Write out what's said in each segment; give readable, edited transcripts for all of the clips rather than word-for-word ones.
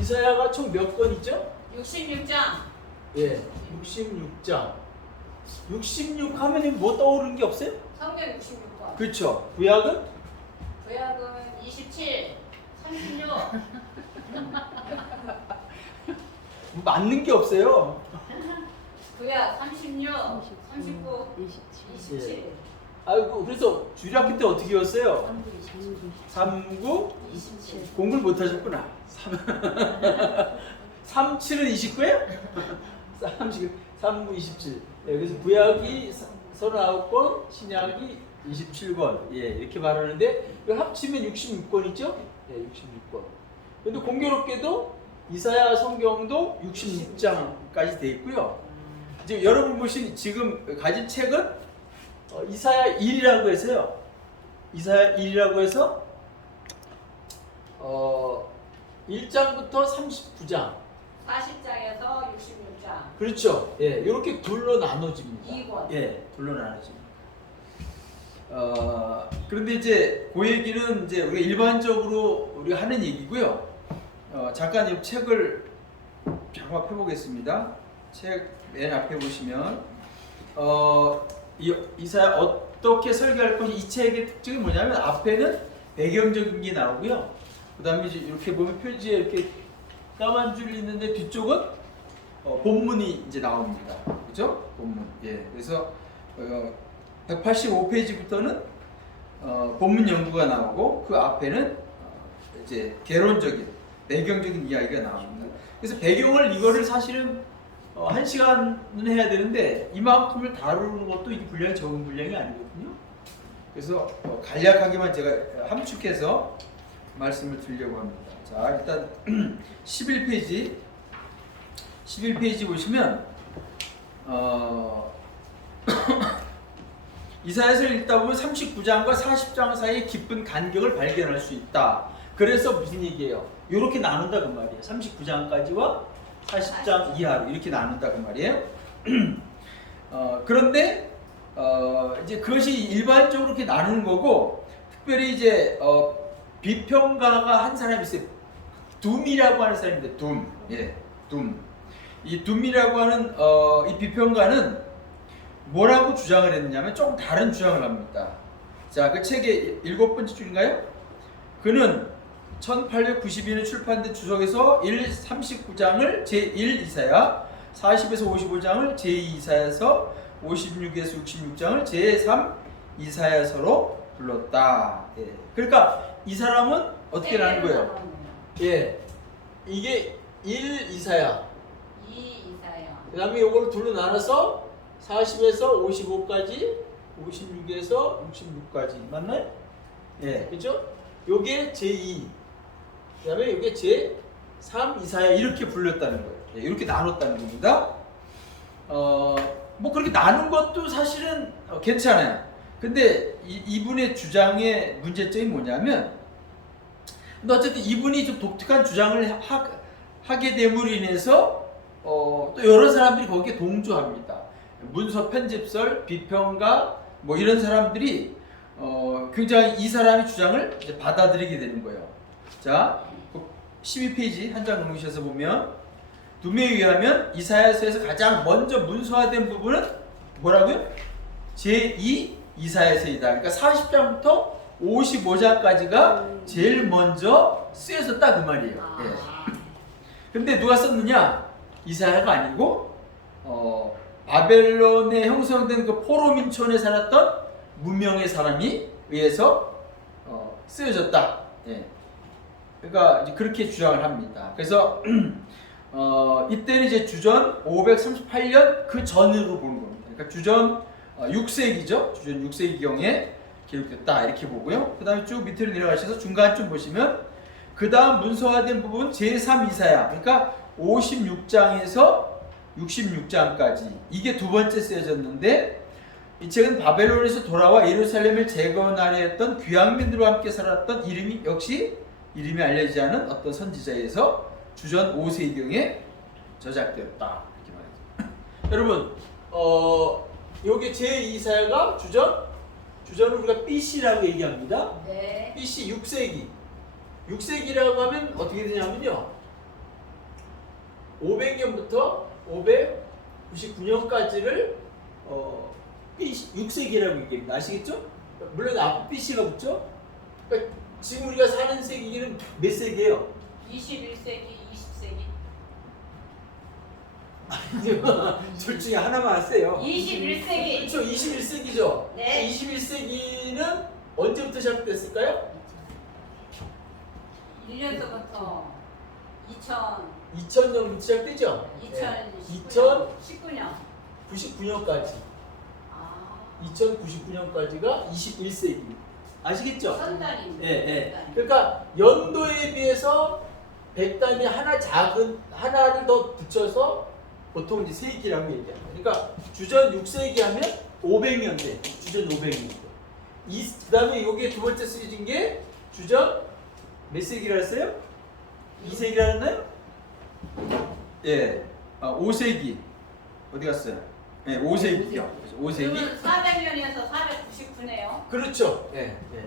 이사야가 총 몇 권이죠? 66장. 예, 66장. 66 하면 뭐 떠오르는 게 없어요? 성경 66권. 그렇죠. 구약은? 구약은 27, 36. 맞는 게 없어요. 구약 36, 39, 27. 27, 아이고, 그래서 주일학교 때 어떻게 외웠어요? 39, 27. 공부를 못 하셨구나. 37은 29예요? 39, 27. 예, 그래서 구약이 39권, 신약이 27권. 예, 이렇게 말하는데 이걸 합치면 66권이죠? 예, 66권. 근데 공교롭게도 이사야 성경도 66장까지 돼 있고요. 이제 여러분 보신 지금 가진 책은 이사야 1이라고 해서요. 이사야 1이라고 해서 1장부터 39장. 40장에서 66장. 그렇죠. 예, 이렇게 둘로 나눠집니다. 2권. 예, 둘로 나눠집니다. 그런데 이제 그 얘기는 이제 우리가 일반적으로 우리가 하는 얘기고요. 잠깐 이 책을 장합해 보겠습니다. 책 맨 앞에 보시면 이사야 어떻게 설교할 건지 이 책의 특징이 뭐냐면 앞에는 배경적인 게 나오고요. 그다음에 이제 이렇게 보면 표지에 이렇게 까만 줄이 있는데 뒤쪽은 본문이 이제 나옵니다. 그죠? 본문. 예. 그래서 185페이지부터는 본문 연구가 나오고 그 앞에는 이제 개론적인 배경적인 이야기가 나옵니다. 그래서 배경을 이거를 사실은 1시간은 해야 되는데 이만큼을 다루는 것도 이게 분량이 적은 분량이 아니거든요. 그래서 간략하게만 제가 함축해서 말씀을 드리려고 합니다. 자, 일단 11페이지 보시면 이사야서를 읽다 보면 39장과 40장 사이에 깊은 간격을 발견할 수 있다. 그래서 무슨 얘기예요? 이렇게 나눈다 그 말이에요. 39장까지와 40장 이하로 이렇게 나눈다 그 말이에요. 그런데 이제 그것이 일반적으로 이렇게 나누는 거고, 특별히 이제 비평가가 한 사람이 있어요. 둠이라고 하는 사람인데, 둠. 예, 둠. 이 둠이라고 하는 이 비평가는 뭐라고 주장을 했느냐면 조금 다른 주장을 합니다. 자, 그 책의 7번째 줄인가요? 그는 1892년 출판된 주석에서 39장을 제1 이사야, 40에서 55장을 제2 이사야서, 56에서 66장을 제3 이사야서로 불렀다. 예. 그러니까 이 사람은 어떻게 나눈 거예요? 예, 이게 1 이사야, 2 이사야. 그 다음에 이걸 둘로 나눠서 40에서 55까지, 56에서 66까지 맞나요? 예, 그죠? 요게 제2, 그 다음에 요게 제3 이사야 이렇게 불렸다는 거예요. 예, 이렇게 나눴다는 겁니다. 뭐 그렇게 나눈 것도 사실은 괜찮아요. 근데 이분의 주장의 문제점이 뭐냐면, 근데 어쨌든 이분이 좀 독특한 주장을 하게 됨으로 인해서 또 여러 사람들이 거기에 동조합니다. 문서 편집설, 비평가 뭐 이런 사람들이 굉장히 이 사람의 주장을 이제 받아들이게 되는 거예요. 자, 12페이지 한 장 넘으셔서 보면 둠에 의하면 이사야서에서 가장 먼저 문서화된 부분은 뭐라고요? 제2 이사야서이다. 그러니까 40장부터 55장까지가 제일 먼저 쓰여졌다 그 말이에요. 예. 근데 누가 썼느냐? 이사야가 아니고 바벨론에 형성된 그 포로민촌에 살았던 무명의 사람이 의해서 쓰여졌다. 예. 그러니까 이제 그렇게 주장을 합니다. 그래서 이때는 이제 주전 538년 그 전으로 보는 겁니다. 그러니까 주전 6세기죠. 주전 6세기경에 기록됐다 이렇게 보고요. 그 다음에 쭉 밑으로 내려가셔서 중간쯤 보시면 그 다음 문서화된 부분 제3 이사야, 그러니까 56장에서 66장까지 이게 두 번째 쓰여졌는데, 이 책은 바벨론에서 돌아와 예루살렘을 재건하려 했던 귀향민들과 함께 살았던 역시 이름이 알려지지 않은 어떤 선지자에서 주전 5세기경에 저작되었다 이렇게 말합니다. 여러분, 여기 제2사야가 주전을 우리가 BC라고 얘기합니다. 네. BC 6세기. 6세기라고 하면 어떻게 되냐면요. 500년부터 599년까지를 B6세기라고 얘기합니다. 아시겠죠? 물론 앞 BC가 붙죠? 그러니까 지금 우리가 사는 세기는 몇 세기예요? 21세기, 20세기. 둘 중에 하나만 하세요. 21세기. 그렇죠. 21세기죠. 네. 21세기는 언제부터 시작됐을까요? 1년서부터 2000년부터 시작되죠? 2019년. 99년까지. 아, 2099년까지가 21세기. 아시겠죠? 선단입니다. 예, 예. 그러니까 연도에 비해서 100단위 하나 작은 하나를 더 붙여서 보통 이제 세기라고 얘기합니다. 그러니까 주전 6세기 하면 500년대. 주전 500년대. 그다음에 여기에 두 번째 쓰여진 게 주전 몇 세기라 했어요? 2세기라 했나요? 예. 5세기. 어디 갔어요? 예, 5세기요. 5세기. 그러면 400년에서 499네요. 그렇죠. 예, 예.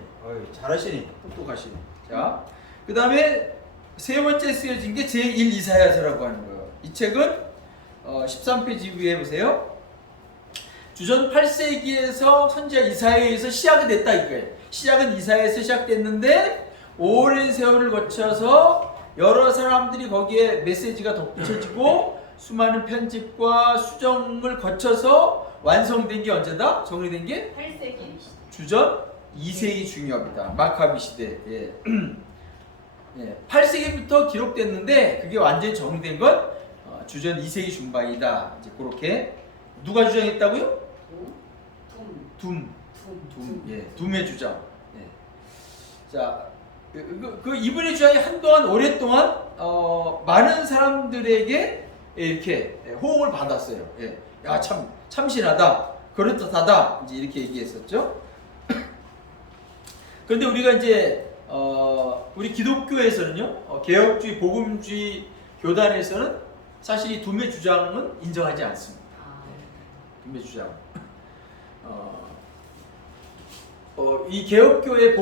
잘하시네. 똑똑하시네. 자, 그 다음에 세 번째 쓰여진 게 제1 이사야서라고 하는 거예요. 이 책은 13페이지 위에 보세요. 주전 8세기에서 선지자 이사야에서 시작이 됐다 이거예요. 시작은 이사야에서 시작됐는데 오랜 세월을 거쳐서 여러 사람들이 거기에 메시지가 덧붙여지고 수많은 편집과 수정을 거쳐서 완성된 게 언제다? 정리된 게 8세기. 주전 2세기 중엽이다. 마카비 시대. 예. 예. 8세기부터 기록됐는데 그게 완전히 정리된 건 주전 2세기 중반이다. 이제 그렇게 누가 주장했다고요? 둠. 예. 둠의 주장. 예. 자, 이분의 주장이 한동안 오랫동안 많은 사람들에게 이렇게 호응을 받았어요. 예. 야, 참신하다. 그럴듯하다. 이제 이렇게 얘기했었죠. 그런데 우리가 이제 우리 기독교에서는요, 개혁주의, 복음주의 교단에서는 사실 이 둠의 주장은 인정하지 않습니다. 둠의 주장. 이 개혁교회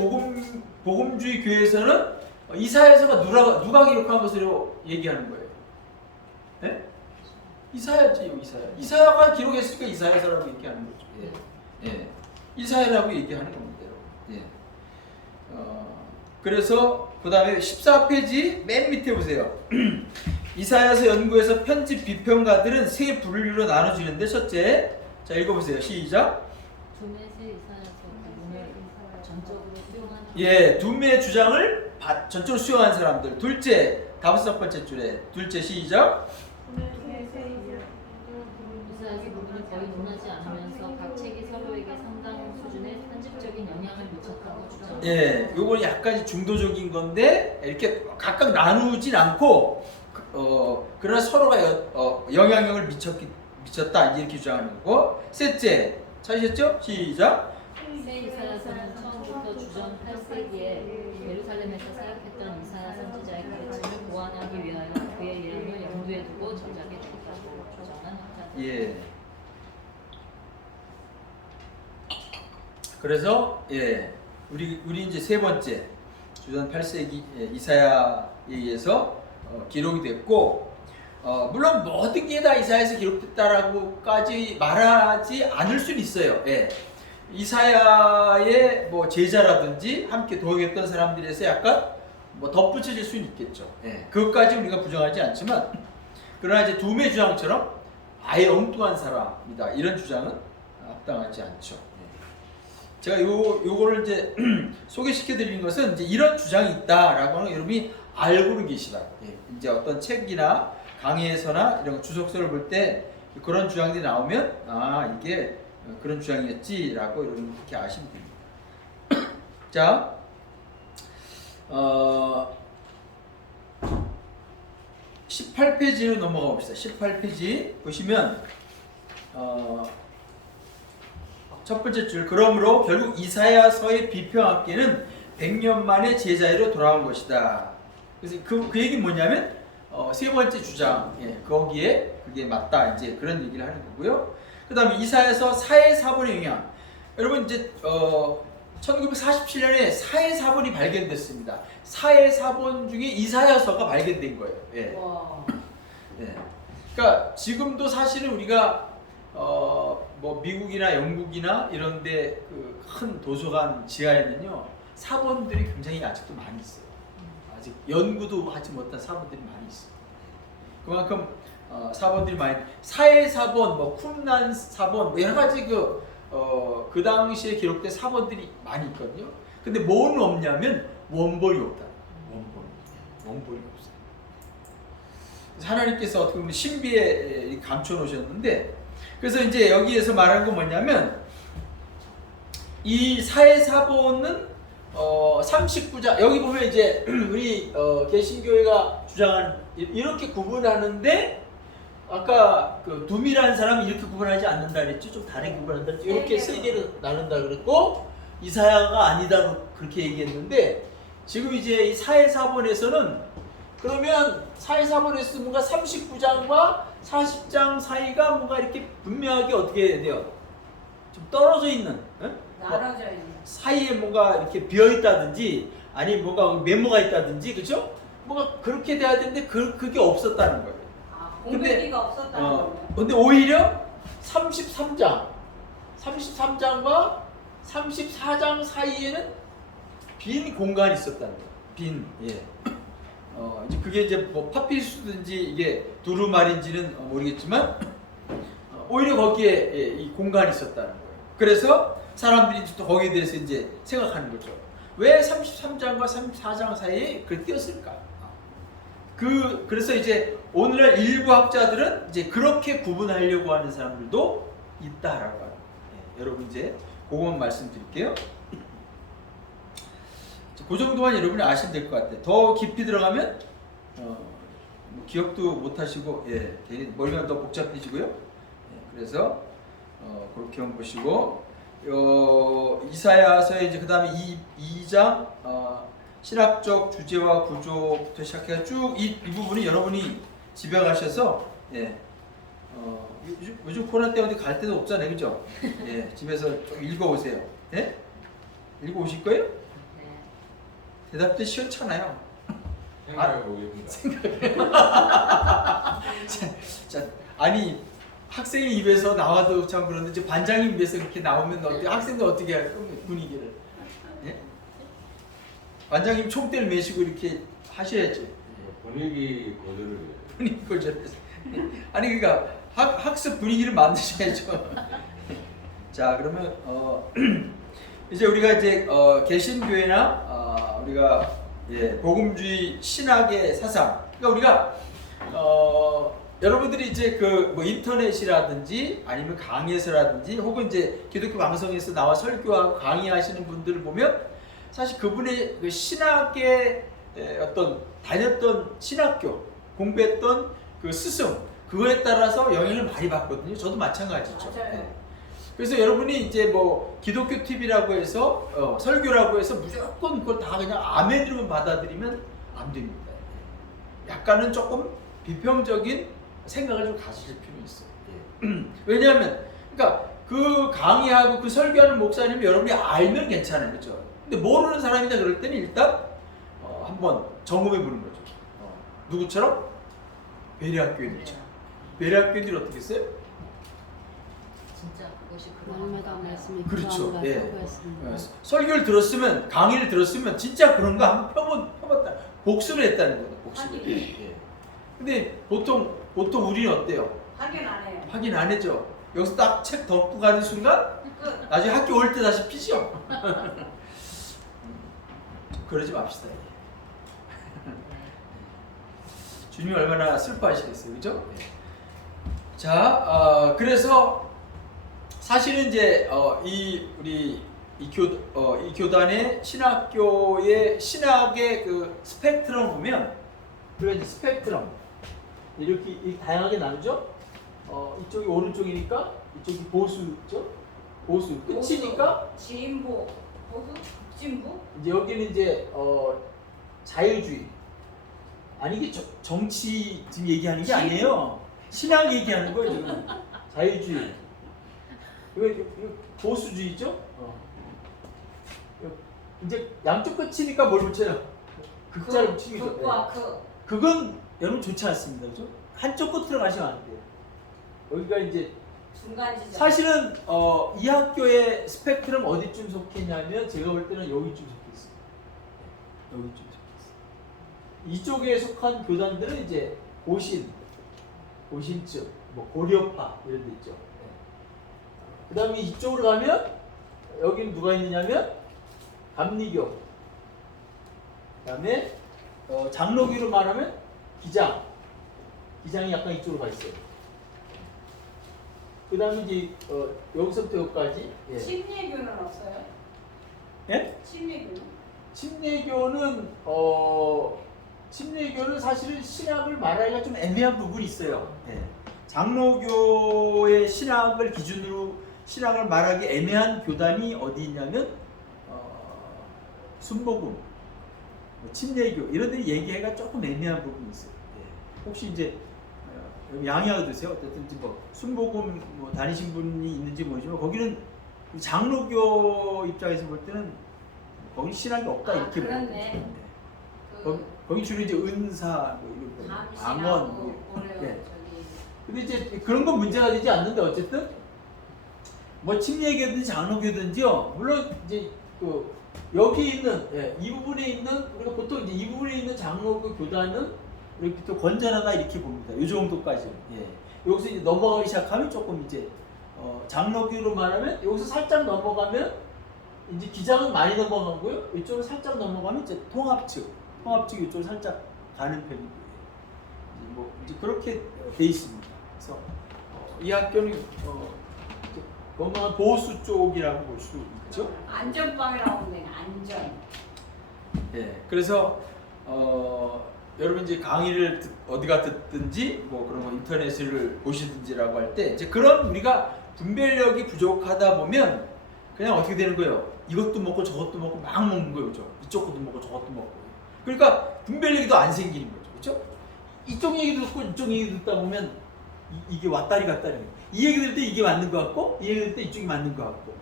복음주의 교회에서는 이사야서가 누가 기록한 것으로 얘기하는 거예요. 네? 이사야지요, 이사야. 이사야가 기록했으니까 이사야서라고 얘기하는 거죠. 예. 예. 이사야라고 얘기하는 겁니다. 예. 그래서 그 다음에 14페이지 맨 밑에 보세요. 이사야서 연구에서 편집 비평가들은 세 분류로 나눠지는데 첫째, 자 읽어보세요. 시작. 둠의 새 이사야서 부분을 전적으로 수용한 예, 둠의 주장을 전적으로 수용한 사람들. 둘째, 다섯 번째 줄에 둘째 시작. 이사야서 부분을 거의 논하지 않으면서 각 책이 서로에게 상당 수준의 편집적인 영향을 미쳤다고 주장. 예, 요건 약간 중도적인 건데 이렇게 각각 나누진 않고 그러나 서로가 영향력을 미쳤다 이렇게 주장하는 거고. 셋째, 찾으셨죠? 시작. 새 이사야서는 처음부터 주전 8세기에 예루살렘에서 사역했던 이사야 선지자의 가르침을 보완하기 위하여 그의 예언을 염두에 두고 저작해 줬다고 주장한 학자다. 예. 그래서 예, 우리 이제 세 번째 주전 8세기 이사야에 의해서 기록이 됐고, 물론 모든 게 다 이사야에서 기록됐다라고까지 말하지 않을 수는 있어요. 예. 이사야의 뭐 제자라든지 함께 동역했던 사람들에서 약간 뭐 덧붙여질 수는 있겠죠. 예. 그것까지 우리가 부정하지 않지만, 그러나 이제 둠의 주장처럼 아예 엉뚱한 사람이다 이런 주장은 합당하지 않죠. 예. 제가 요거를 이제 소개시켜 드리는 것은 이제 이런 주장이 있다라고 하는 거 여러분이 알고는 계시다. 예. 이제 어떤 책이나 강의에서나 이런 주석서를 볼 때 그런 주장들이 나오면 이게 그런 주장이었지라고 여러분 그렇게 아시면 됩니다. 자, 18페이지로 넘어가 봅시다. 18페이지 보시면 첫 번째 줄, 그러므로 결국 이사야서의 비평학계는 100년 만에 제자리로 돌아온 것이다. 그래서 그 얘기는 뭐냐면 세 번째 주장, 거기에 그게 맞다 이제 그런 얘기를 하는 거고요. 그 다음에 이사야서 사해사본의 영향. 여러분 이제 1947년에 사해사본이 발견됐습니다. 사해사본 중에 이사야서가 발견된 거예요. 예. 와. 예. 그러니까 지금도 사실은 우리가 뭐 미국이나 영국이나 이런데 그 큰 도서관 지하에는요 사본들이 굉장히 아직도 많이 있어요. 아직 연구도 하지 못한 사본들이 많이 있어요. 그만큼 사본들이 많이 사회 사본, 뭐 쿰란 사본, 뭐 여러 가지 그 당시에 기록된 사본들이 많이 있거든요. 근데 뭐는 없냐면 원본이 없다. 원본이 없어요. 그래서 하나님께서 어떻게 보면 신비에 감춰 놓으셨는데, 그래서 이제 여기에서 말하는 건 뭐냐면 이 사회사본은 39장 여기 보면 이제 우리 개신교회가 주장하는 이렇게 구분하는데 아까 그 둠이라는 사람은 이렇게 구분하지 않는다 그랬죠. 좀 다르게 구분한다. 이렇게 세 개로 나눈다 그랬고 이사야가 아니다 그렇게 얘기했는데 지금 이제 이 사회사본에서는 그러면 사회사본에서 뭔가 39장과 40장 사이가 뭔가 이렇게 분명하게 어떻게 해야 돼요? 좀 떨어져 있는 나눠져 있는 사이에 뭔가 이렇게 비어 있다든지 아니 뭔가 메모가 있다든지 그죠? 뭔가 그렇게 돼야 되는데 그게 없었다는 거예요. 공백기가 없었다는 거예요. 근데 오히려 33장과 34장 사이에는 빈 공간이 있었다는 거예요. 빈, 예. 이제 그게 이제 뭐 파피루스든지 이게 두루마리인지는 모르겠지만 오히려 거기에 이 공간이 있었다는 거예요. 그래서 사람들이 또 거기에 대해서 이제 생각하는 거죠. 왜 33장과 34장 사이에 그걸 띄었을까? 그래서 이제 오늘날 일부 학자들은 이제 그렇게 구분하려고 하는 사람들도 있다라고 해요. 여러분 이제 그것만 말씀드릴게요. 그 정도만 여러분이 아시면 될 것 같아요. 더 깊이 들어가면 뭐 기억도 못 하시고 머리가 더 복잡해지고요. 그래서 그렇게 한번 보시고 이사야서에 이제 그다음에 2장 신학적 주제와 구조부터 시작해서 쭉 이 부분이 여러분이 집에 가셔서 요즘 코로나 때 어디 갈 데도 없잖아요, 그죠? 집에서 좀 읽어오세요. 읽어오실 거예요? 대답도 시원찮아요. 생각해 보겠습니다. 자, 아니 학생의 입에서 나와도 참 그런데 이제 반장님 입에서 그렇게 나오면 학생도 어떻게 할 거예요? 분위기를. 반장님 총대를 메시고 이렇게 하셔야지. 분위기 고조를 분위기 고절해서. 아니 그러니까 학습 분위기를 만드셔야죠. 자 그러면 이제 우리가 이제 개신교회나 우리가 복음주의 신학의 사상. 그러니까 우리가 여러분들이 이제 그 뭐 인터넷이라든지 아니면 강의에서라든지 혹은 이제 기독교 방송에서 나와 설교하고 강의하시는 분들을 보면 사실 그분의 그 신학의 어떤 다녔던 신학교 공부했던 그 스승 그거에 따라서 영향을 많이 받거든요. 저도 마찬가지죠. 그래서 여러분이 이제 뭐 기독교 TV라고 해서 설교라고 해서 무조건 그걸 다 그냥 아멘으로만 받아들이면 안 됩니다. 약간은 조금 비평적인 생각을 좀 가지실 필요가 있어요. 왜냐하면 그러니까 그 강의하고 그 설교하는 목사님이 여러분이 알면 괜찮아요, 그렇죠? 근데 모르는 사람이다 그럴 때는 일단 한번 점검해 보는 거죠. 누구처럼? 베레아교인들처럼. 베레아교인들이 어떻게 했어요? 진짜 그것이 날마다 말씀이 그렇죠. 필요한가 설교를 들었으면 강의를 들었으면 진짜 그런가 한번 펴봤다. 복습을 했다는 거예요. 복습을. 근데 보통 우리는 어때요? 확인 안 해요. 확인 안 해죠. 여기서 딱 책 덮고 가는 순간 나중에 학교 올 때 다시 피죠. 그러지 맙시다. 주님이 얼마나 슬퍼하시겠어요, 그죠? 자, 그래서 사실은 이제 이 교단의 신학교의 신학의 그 스펙트럼 보면 우리가 이제 스펙트럼 이렇게 다양하게 나누죠. 이쪽이 오른쪽이니까 이쪽이 보수죠. 보수 끝이니까 진보, 보수, 진보. 이제 여기는 이제 자유주의. 아니 이게 정치 지금 얘기하는 게 아니에요. 신학 얘기하는 거예요 지금. 자유주의. 이거 보수주의죠. 이제 양쪽 끝이니까 뭘 붙여요? 극자를 붙이는 거죠. 극과 극. 그건 여러분 좋지 않습니다, 그죠? 한쪽 끝으로 가시면 안 돼요. 여기가 이제 중간 지점. 사실은 이 학교의 스펙트럼 어디쯤 속했냐면 제가 볼 때는 여기쯤 속했어요. 여기쯤 속했어요. 이쪽에 속한 교단들은 이제 고신쯤, 뭐 고려파 이런 데 있죠. 그 다음에 이쪽으로 가면 여기는 누가 있느냐면 감리교. 그 다음에 장로교로 말하면 기장이 약간 이쪽으로 가 있어요. 그 다음에 이제 여기서부터 여기까지. 예. 침례교는 없어요? 예? 침례교는? 침례교는 사실은 신학을 말하기가 좀 애매한 부분이 있어요. 예. 장로교의 신학을 기준으로 신학을 말하기 애매한 교단이 어디 있냐면 순복음, 침례교 이런 데는 얘기가 조금 애매한 부분이 있어요. 예. 혹시 이제 양해가 되세요. 어쨌든 뭐 순복음 뭐 다니신 분이 있는지 모르지만 거기는 장로교 입장에서 볼 때는 거기 신학이 없다 이렇게 보거든요. 그렇네. 거기 주로 이제 은사, 뭐 이런 거, 암원, 뭐, 예. 근데 이제 그런 건 문제가 되지 않는데 어쨌든 뭐 침례교든지 장로교든지요. 물론 이제 그 여기 있는 이 부분에 있는 우리가 보통 이제 이 부분에 있는 장로교 교단은 이렇게 또 건전하다 이렇게 봅니다. 이 정도까지. 예. 여기서 이제 넘어가기 시작하면 조금 이제 장로교로 말하면 여기서 살짝 넘어가면 이제 기장은 많이 넘어가고요. 이쪽으로 살짝 넘어가면 이제 통합측 이쪽으로 살짝 가는 편이고요. 뭐 이제 그렇게 돼 있습니다. 그래서 이 학교는 건강한 보수 쪽이라고 볼 수 있죠. 안전빵이라고 하면 안전. 예. 그래서 여러분 이제 강의를 어디가 듣든지 뭐 그런 거 인터넷을 보시든지라고 할 때 이제 그런 우리가 분별력이 부족하다 보면 그냥 어떻게 되는 거예요? 이것도 먹고 저것도 먹고 막 먹는 거예요, 그죠? 이쪽 것도 먹고 저것도 먹고. 그러니까 분별력이 더 안 생기는 거죠, 그렇죠? 이쪽 얘기 듣고 이쪽 얘기 듣다 보면 이게 왔다리 갔다리. 이 얘기 들을 때 이게 맞는 것 같고, 이 얘기 들을 때 이쪽이 맞는 것 같고.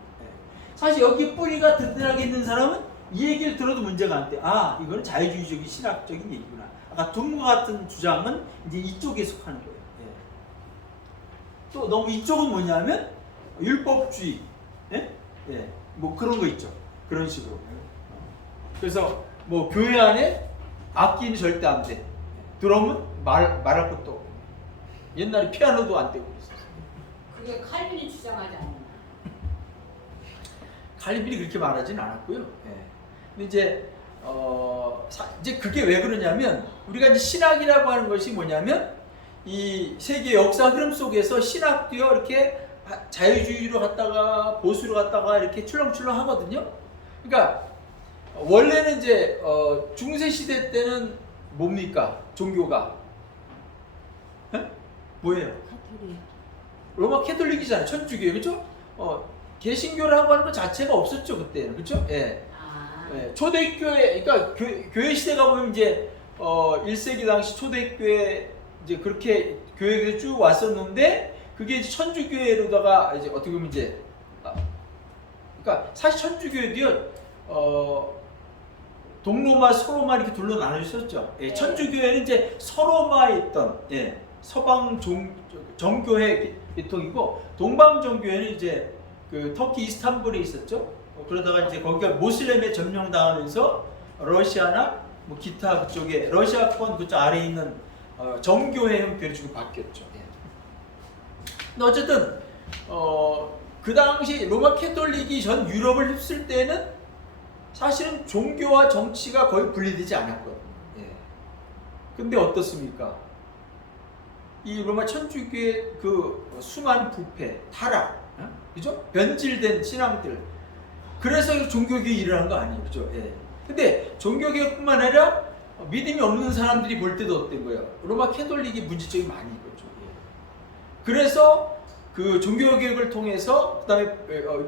사실 여기 뿌리가 든든하게 있는 사람은 이 얘기를 들어도 문제가 안 돼. 아, 이거는 자유주의적인 신학적인 얘기구나. 아까 둠과 같은 주장은 이제 이쪽에 속하는 거예요. 예. 또 너무 이쪽은 뭐냐면 율법주의, 예? 예. 뭐 그런 거 있죠. 그런 식으로. 그래서 뭐 교회 안에 악기는 절대 안 돼. 드럼은 말할 것도 없고. 옛날에 피아노도 안 되고 그랬었어요. 그게 칼빈이 주장하지 않나? 칼빈이 그렇게 말하진 않았고요. 예. 근데 이제 이제 그게 왜 그러냐면 우리가 이제 신학이라고 하는 것이 뭐냐면 이 세계 역사 흐름 속에서 신학도요 이렇게 자유주의로 갔다가 보수로 갔다가 이렇게 출렁출렁 하거든요. 그러니까 원래는 이제 중세 시대 때는 뭡니까? 종교가 뭐예요? 카톨릭. 로마 캐톨릭이잖아요. 천주교, 그렇죠? 개신교라고 하는 것 자체가 없었죠 그때는, 그렇죠? 예. 예. 초대교회, 그러니까 교회 시대가 보면 이제 1세기 당시 초대교회 이제 그렇게 교회가 쭉 왔었는데 그게 이제 천주교회로다가 이제 어떻게 보면 이제 그러니까 사실 천주교회도요 동로마, 서로마 이렇게 둘로 나눠졌었죠. 예. 천주교회는 이제 서로마에 있던 서방 정교회 계통이고 동방 정교회는 이제 그 터키 이스탄불에 있었죠. 그러다가 이제 거기가 모슬렘에 점령당하면서 러시아나 뭐 기타 그쪽에 러시아권 그쪽 아래에 있는 정교회 형태로 지금 바뀌었죠. 예. 근데 어쨌든 그 당시 로마 캐톨릭이 전 유럽을 휩쓸 때는 사실은 종교와 정치가 거의 분리되지 않았거든요. 예. 근데 어떻습니까? 이 로마 천주교의 그 수많은 부패, 타락, 그죠? 변질된 신앙들. 그래서 종교개혁이 일어난 거 아니에요, 그죠? 예. 근데 종교개혁뿐만 아니라 믿음이 없는 사람들이 볼 때도 어떤 거예요? 로마 캐톨릭이 문제점이 많이 있거든요. 예. 그래서 그 종교개혁을 통해서 그다음에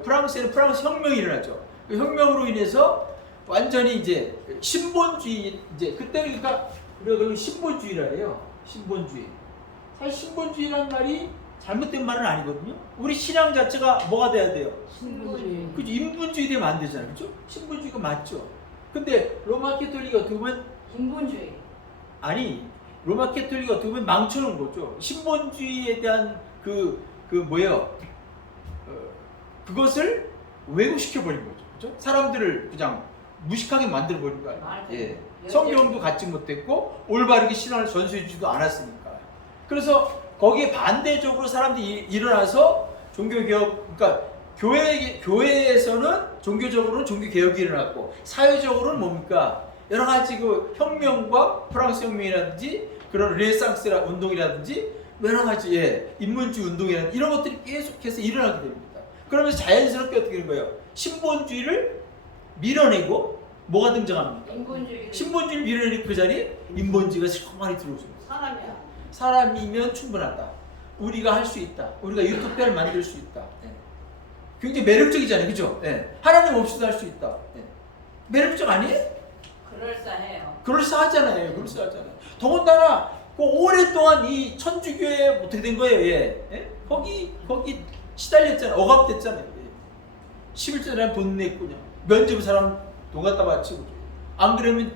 프랑스에는 프랑스 혁명이 일어나죠. 그 혁명으로 인해서 완전히 이제 신본주의 이제 그때는 그러니까 우리가 신본주의라 해요. 신본주의. 사실 신본주의라는 말이 잘못된 말은 아니거든요. 우리 신앙 자체가 뭐가 돼야 돼요? 신분주의. 그죠? 인본주의 되면 안 되잖아요. 그죠? 신본주의가 맞죠. 근데 로마 캐톨릭이 어떻게 보면 인본주의. 아니 로마 캐톨릭이 어떻게 보면 망쳐놓은 거죠. 신본주의에 대한 뭐예요? 그것을 왜곡시켜 버린 거죠. 그죠? 사람들을 그냥 무식하게 만들어 버린 거 아니에요. 예. 성경도 갖지 못했고 올바르게 신앙을 전수해주지도 않았으니까. 그래서 거기에 반대적으로 사람들이 일어나서 종교개혁, 그러니까 교회에서는 종교적으로는 종교개혁이 일어났고 사회적으로는 뭡니까? 여러 가지 그 혁명과 프랑스 혁명이라든지 그런 르네상스 운동이라든지 여러 가지 인문주의 운동이라든지 이런 것들이 계속해서 일어나게 됩니다. 그러면서 자연스럽게 어떻게 되는 거예요? 신본주의를 밀어내고 뭐가 등장합니까? 인본주의. 신본주의를 밀어내고 그 자리에 인본주의가 실컷 들어오습니다. 사람이야. 사람이면 충분하다. 우리가 할 수 있다. 우리가 유토피아를 만들 수 있다. 굉장히 매력적이잖아요. 그죠? 하나님 없이도 할 수 있다. 매력적 아니에요? 그럴싸해요. 그럴싸하잖아요. 그럴싸하잖아요. 더군다나 그 오랫동안 이 천주교에 어떻게 된 거예요? 거기 시달렸잖아요. 억압됐잖아요. 11조라는 돈 냈고 그냥 면접 사람 돈 갖다 바치고 안 그러면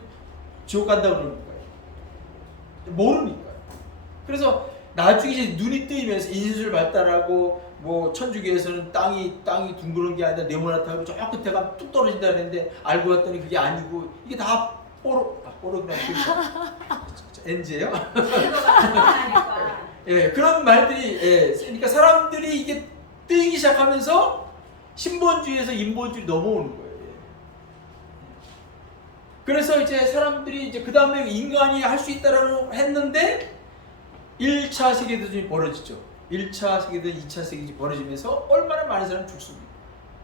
지옥 간다고 그러니까요. 모르니까요. 그래서 나중에 이제 눈이 뜨이면서 인수를 발달하고 뭐 천주교에서는 땅이 둥그런 게 아니라 네모나타고 저 끝에 가면 뚝 떨어진다 그랬는데 알고 봤더니 그게 아니고 이게 다 뽀록이나 NG예요? 그런 말들이 그러니까 사람들이 이게 뜨이기 시작하면서 신본주의에서 인본주의 넘어오는 거예요. 그래서 이제 사람들이 이제 그 다음에 인간이 할 수 있다라고 했는데 1차 세계대전이 벌어지죠. 1차 세계대전, 2차 세계대전이 벌어지면서 얼마나 많은 사람이 죽습니다.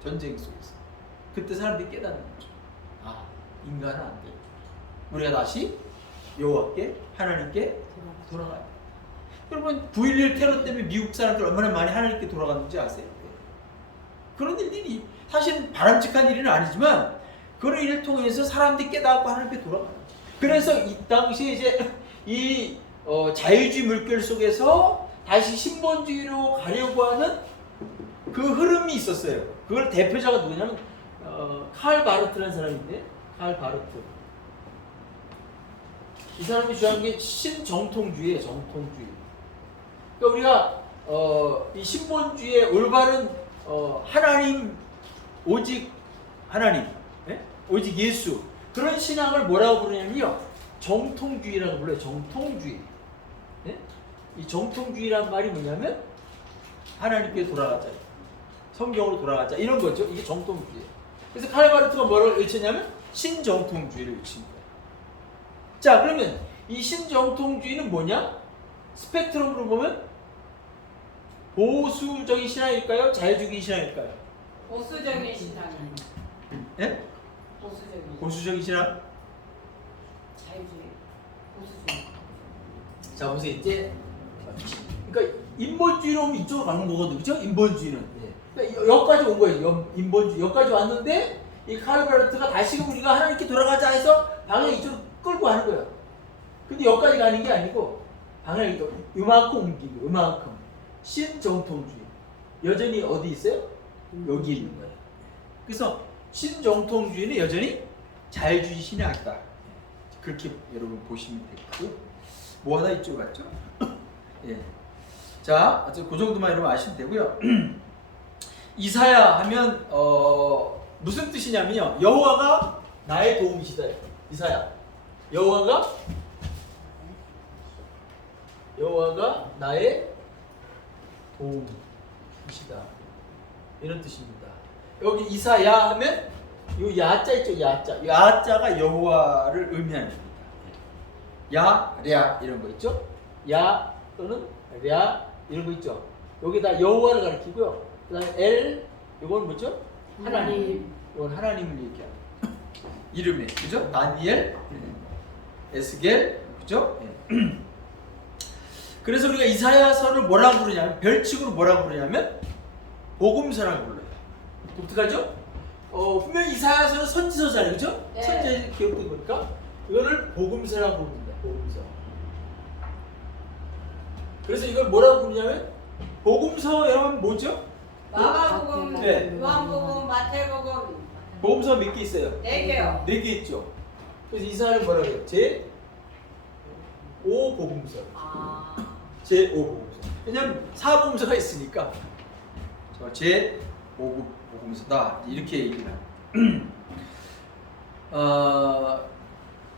전쟁 속에서. 그때 사람들이 깨닫는 거죠. 아, 인간은 안 돼. 우리가 다시 여호와께 하나님께 돌아가야 돼. 여러분 9.11 테러 때문에 미국 사람들 얼마나 많이 하나님께 돌아갔는지 아세요? 그런 일들이 사실은 바람직한 일은 아니지만 그런 일을 통해서 사람들이 깨닫고 하나님께 돌아가요. 그래서 이 당시에 이제 이 자유주의 물결 속에서 다시 신본주의로 가려고 하는 그 흐름이 있었어요. 그걸 대표자가 누구냐면 칼 바르트라는 사람인데, 칼 바르트. 이 사람이 주장한 게 신정통주의예요. 정통주의. 그러니까 우리가 이 신본주의의 올바른 하나님, 오직 하나님, 오직 예수, 그런 신앙을 뭐라고 부르냐면요, 정통주의라고 불러요. 정통주의. 이 정통주의란 말이 뭐냐면 하나님께 돌아가자, 성경으로 돌아가자, 이런 거죠. 이게 정통주의예요. 그래서 칼바르트가 뭐라고 외쳤냐면 신정통주의를 외친 거예요. 자, 그러면 이 신정통주의는 뭐냐? 스펙트럼으로 보면 보수적인 신앙일까요? 자유주의 신앙일까요? 보수적인 신앙이에요. 예? 보수적인 신앙? 자유주의. 보수주의. 자, 보세요. 이제 그러니까 인본주의로 오면 이쪽으로 가는 거거든요. 그죠? 인본주의는. 그러니까 여기까지 온 거예요. 인본주의. 여기까지 왔는데 이 칼바르트가 다시금 우리가 하나님께 돌아가자 해서 방향 이쪽으로 끌고 가는 거예요. 근데 여기까지 가는 게 아니고 방향이 이만큼 옮기고 이만큼. 신정통주의. 여전히 어디 있어요? 여기 있는 거예요. 그래서 신정통주의는 여전히 자유주의 신앙이다. 그렇게 여러분 보시면 되고요. 뭐 하나 이쪽 같죠? 예. 자, 그 정도만 여러분 아시면 되고요. 이사야 하면 무슨 뜻이냐면요, 여호와가 나의 도움이시다. 이사야, 여호와가 나의 도움이시다, 이런 뜻입니다. 여기 이사야 하면 이 야자 있죠. 야자가 여호와를 의미합니다. 야, 랴 이런 거 있죠. 야 또는 랴 이런 거 있죠. 여기 다 여호와를 가리키고요. 그다음에 엘, 이건 뭐죠? 하나님. 이건 하나님을 얘기하는 이름에, 그죠? 다니엘, 에스겔, 그죠? 그래서 우리가 이사야서를 뭐라고 부르냐면, 별칭으로 뭐라고 부르냐면 복음서라고 불러요. 독특하죠? 분명히 이사야서는 선지서잖아요, 그죠? 네. 선지자 기록된 거니까 이거를 복음서라고 부릅니다. 복음서. 그래서 이걸 뭐라고 부르냐면, 복음서 여러분 뭐죠? 마가복음, 네. 요한복음, 마태복음 복음서 몇 개 있어요? 4개요. 4개 있죠. 그래서 이사야를 뭐라고 해요? 제 5복음서. 아. 제5복음서. 왜냐면 4복음서가 있으니까 제5복음서다 이렇게 얘기를 합니다.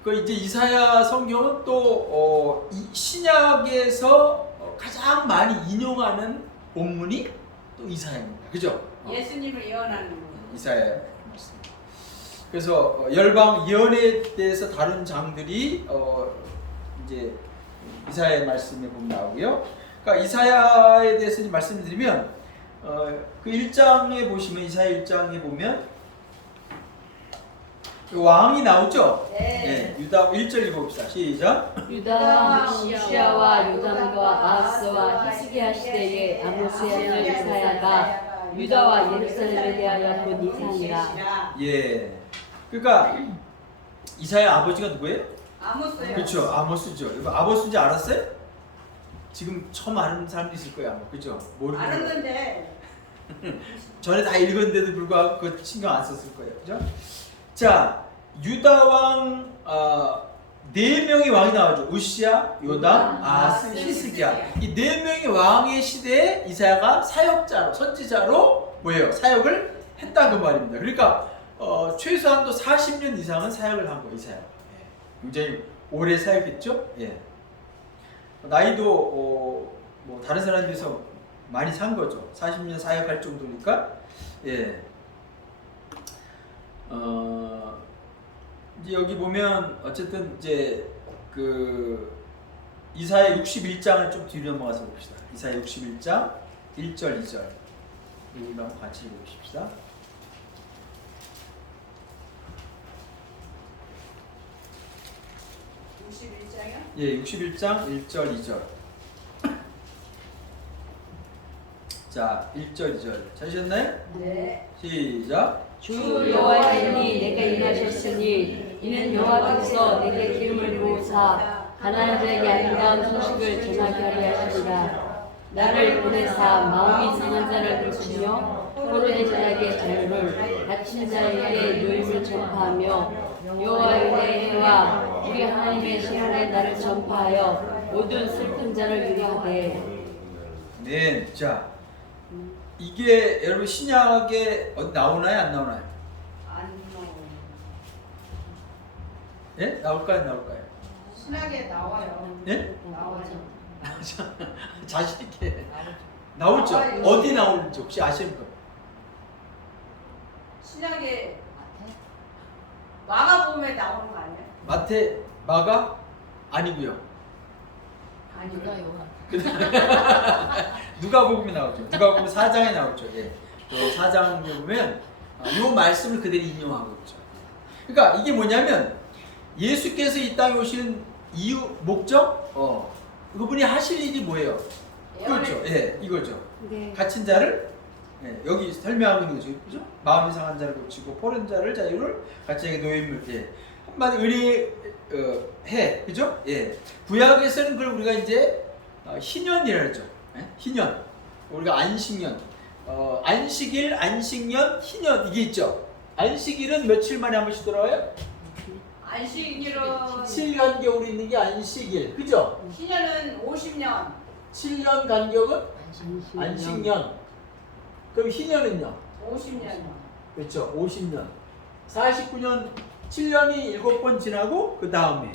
그 이제 이사야 성경은 또 이 신약에서 가장 많이 인용하는 본문이 또 이사야입니다. 그죠? 예수님을 예언하는 거. 이사야 말씀. 그래서 열방 예언에 대해서 다룬 장들이 이제 이사야의 말씀에 보면 나오고요. 그러니까 이사야에 대해서 말씀드리면 그 1장에 보시면 이사야 1장에 보면 왕이 나오죠? 네. 유다 1절 읽어봅시다. 시작. 유다 우시아와 요담과 아하스와 히스기야 시대에 아모스의 아들 이사야가 유다와 예루살렘에 대하여 본 이상이라. 예. 그러니까 이사야 아버지가 누구예요? 아모스요. 그렇죠. 아모스죠. 이거 아모스인지 알았어요? 지금 처음 아는 사람도 있을 거야. 그죠? 모르는 사람. 알았는데 전에 다 읽었는데도 불구하고 그 신경 안 썼을 거예요. 그죠? 자, 유다 왕 4명의 왕이 나오죠. 우시아, 요담, 아하스, 히스기야. 이 4명의 왕의 시대에 이사야가 사역자로, 선지자로 뭐예요? 사역을 했다 그 말입니다. 그러니까 최소한도 40년 이상은 사역을 한 거예요. 이사야. 굉장히 오래 사역했죠. 예. 나이도 뭐 다른 사람에 비해서 많이 산 거죠. 40년 사역할 정도니까. 예. 이제 여기 보면 어쨌든 이제 그 이사야 61장을 좀 뒤로 넘어가서 봅시다. 이사야 61장 1절 2절 여기 한번 같이 읽어봅시다. 61장이요? 예, 61장 1절 2절. 자, 1절 2절 찾으셨나요? 네. 시작. 주 여호와께니 내게 임하셨으니 이는 여호와께서 내게 기름을 부으사 가난한 자에게 아름다운 소식을 전하게 하려 하시리라. 나를 보내사 마음이 상한 자를 고치며 포로된 자에게 자유를, 갇힌 자에게 노임을 전파하며 여호와의 해와 우리 하나님의 시간에 나를 전파하여 모든 슬픈 자를 유리하게. 네, 자 이게 여러분 신약에 어디 나오나요? 안 나오나요? 안 나와요. 예? 나올까요? 안 나올까요? 신학에 나와요. 예? 나와요. 자신 있게 나오죠. 나와요. 어디 나오는지 혹시 아시는 분? 신학에 마가복음에 나오는 거 아니야? 마태, 마가 아니고요. 누가 요한. 누가복음에 나오죠. 누가복음 4장에 나오죠. 예. 또 4장에 보면 이 말씀을 그대로 인용하고 있죠. 그러니까 이게 뭐냐면 예수께서 이 땅에 오시는 이유, 목적, 그분이 하실 일이 뭐예요? 그렇죠. 예, 이거죠. 네. 갇힌 자를 여기 설명하고 있는 거죠. 그죠? 마음이 상한 자를 고치고 포른 자를 자유를 갇힌 자에게 노임을 한마디 은혜 해. 그죠? 예. 구약에서는 그걸 우리가 이제 희년이라 하죠. 예? 희년. 우리가 안식년. 안식일, 안식년, 희년 이게 있죠. 안식일은 며칠 만에 한 번씩 돌아와요? 안식일은 7 간격으로 있는 게 안식일. 그죠? 희년은 50년. 7년 간격은 안식년. 그럼 희년은요? 50년. 그렇죠. 50년. 49년 7년이 7번 지나고 그 다음에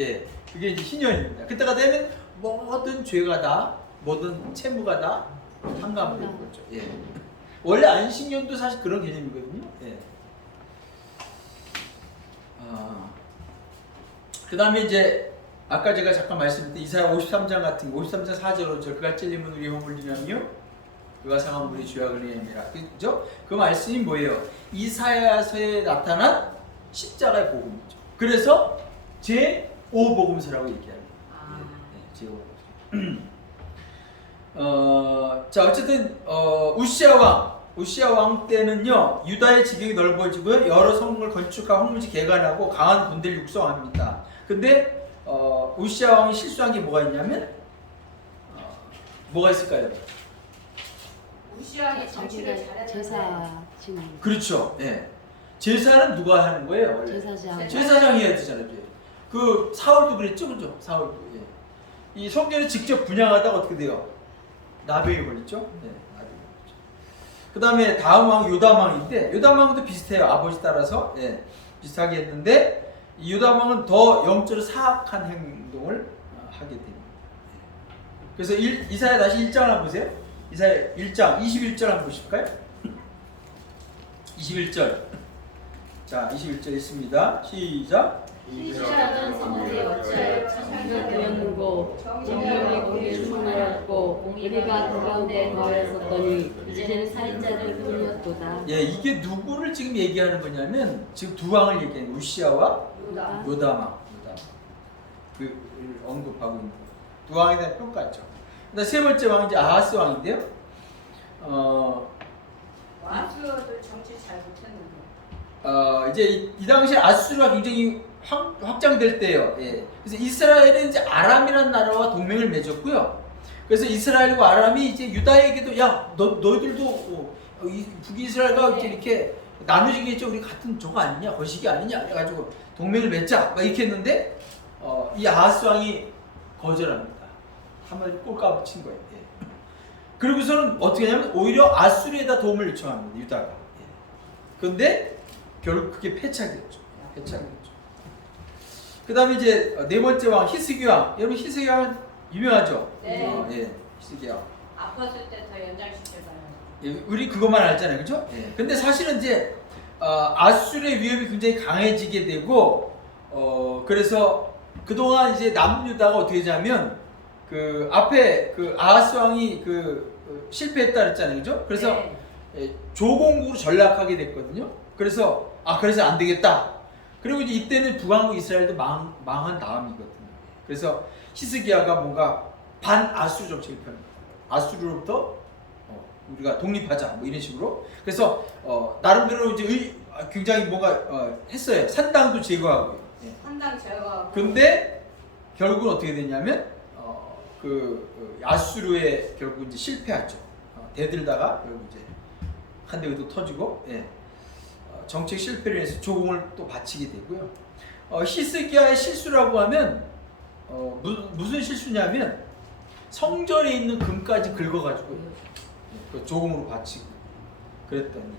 예, 그게 이제 희년입니다. 그때가 되면 모든 죄가 다 모든 채무가 다 탕감되는 거죠. 예. 원래 안식년도 사실 그런 개념이거든요. 예. 그 다음에 이제 아까 제가 잠깐 말씀드린 이사야 53장 같은 거 53장 4절로 그가 찔림은 우리 몸을 리하며 그가 상한 우리 죄악을 리함이라. 그죠? 그 말씀이 뭐예요? 이사야서에 나타난 십자가의 복음이죠. 그래서 제5복음서라고 얘기합니다. 네, 제5복음서. 자, 어쨌든 우시아 왕 때는요 유다의 지경이 넓어지고 여러 성을 건축하고 황무지 개간하고 강한 군대를 육성합니다. 근데 우시아 왕이 실수한 게 뭐가 있냐면 뭐가 있을까요? 우시아의 정치를 잘했는데 제사 지내는 그렇죠. 예. 제사는 누가 하는 거예요? 원래? 제사장. 제사장이 해야 되잖아요. 그 사울도 그랬죠, 그죠? 사울도. 예. 이 성전을 직접 분양하다가 어떻게 돼요? 나병에 걸렸죠. 네, 나병에 걸렸죠. 그 다음에 다음 왕 요담 왕인데 요담 왕도 비슷해요. 아버지 따라서 예, 비슷하게 했는데 이 요담 왕은 더 영적으로 사악한 행동을 하게 됩니다. 그래서 이사야 다시 1장 한번 보세요. 이사야 1장 21절 한번 보실까요? 21절. 자, 21절 있습니다. 시작. 시작하던 성읍이 어찌하여 창문을 되었는고 정령이 거기에 충만하였고 이리가 그 가운데 거하였었더니 이제는 살인자들 뿐이었도다. 예, 이게 누구를 지금 얘기하는 거냐면 지금 두 왕을 얘기하는 거예요. 우시아와 요다. 요담왕. 그 언급하고 있는 거예요. 두 왕에 대한 평가죠. 그다음 세 번째 왕이 이제 아하스 왕인데요. 와수도 정치 잘 못했는데. 이제 이 당시에 아수르가 굉장히 확장될 때예요. 예. 그래서 이스라엘은 이제 아람이라는 나라와 동맹을 맺었고요. 그래서 이스라엘과 아람이 이제 유다에게도 야, 너희들도 북이스라엘과 이렇게 나누지겠죠. 우리 같은 조가 아니냐, 거식이 아니냐, 그래가지고 동맹을 맺자, 막 이렇게 했는데 이 아하스 왕이 거절합니다. 한마디 꼴값을 친 거예요. 예. 그리고서는 어떻게 하냐면 오히려 아수르에다 도움을 요청합니다. 유다가. 예. 그런데 결국 그게 패착됐죠. 패착됐죠. 그 다음에 이제 네 번째 왕 히스기 왕. 여러분 히스기 왕은 유명하죠? 네. 예, 히스기 왕. 아팠을 때 더 연장시켜봐요. 예, 우리 그것만 알잖아요, 그죠? 예. 근데 사실은 이제 아수르의 위협이 굉장히 강해지게 되고, 그래서 그동안 이제 남유다가 어떻게 되냐면 그 앞에 그 아하스 왕이 실패했다 그랬잖아요, 그죠? 그래서 네. 예, 조공국으로 전락하게 됐거든요. 그래서 그래서 안 되겠다. 그리고 이제 이때는 북왕국 이스라엘도 망한 다음이거든요. 그래서 히스기야가 뭔가 반 아수르 정책을 펴는 거예요. 아수르로부터 우리가 독립하자 뭐 이런 식으로. 그래서 나름대로 이제 굉장히 뭔가 했어요. 산당도 제거하고. 예. 한당 제거하고. 근데 결국은 어떻게 됐냐면 아수르에 결국 이제 실패하죠. 대들다가 결국 이제 한 대가 또 터지고. 예. 정책 실패를 해서 조공을 또 바치게 되고요. 히스기야의 실수라고 하면 무슨 실수냐면 성전에 있는 금까지 긁어가지고 그 조공으로 바치고 그랬던 일.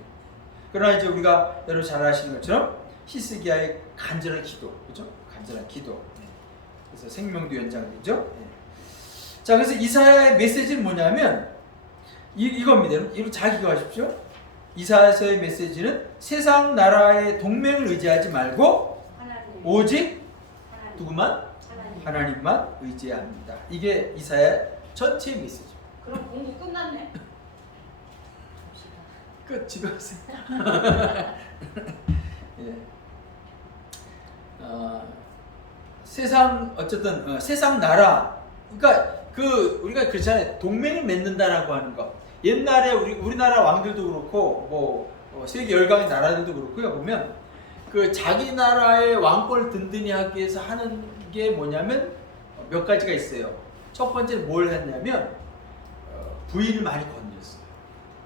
그러나 이제 우리가 여러분 잘 아시는 것처럼 히스기야의 간절한 기도, 그죠? 간절한 기도. 네. 그래서 생명도 연장되죠. 네. 자, 그래서 이사야의 메시지는 뭐냐면 이겁니다. 여러분 잘 기억하십시오. 이사야서의 메시지는 세상 나라의 동맹을 의지하지 말고 하나님. 오직 하나님. 누구만? 하나님. 하나님만 의지해야 합니다. 이게 이사야 전체의 메시지. 그럼 공부 끝났네. 끝. 집에 가세요. 예. 세상 어쨌든 세상 나라. 그러니까 우리가 그렇잖아요. 동맹을 맺는다라고 하는 거. 옛날에 우리나라 왕들도 그렇고 세계 열강의 나라들도 그렇고요. 보면 그 자기 나라의 왕권을 든든히 하기 위해서 하는 게 뭐냐면 몇 가지가 있어요. 첫 번째는 뭘 했냐면 부인을 많이 건졌어요.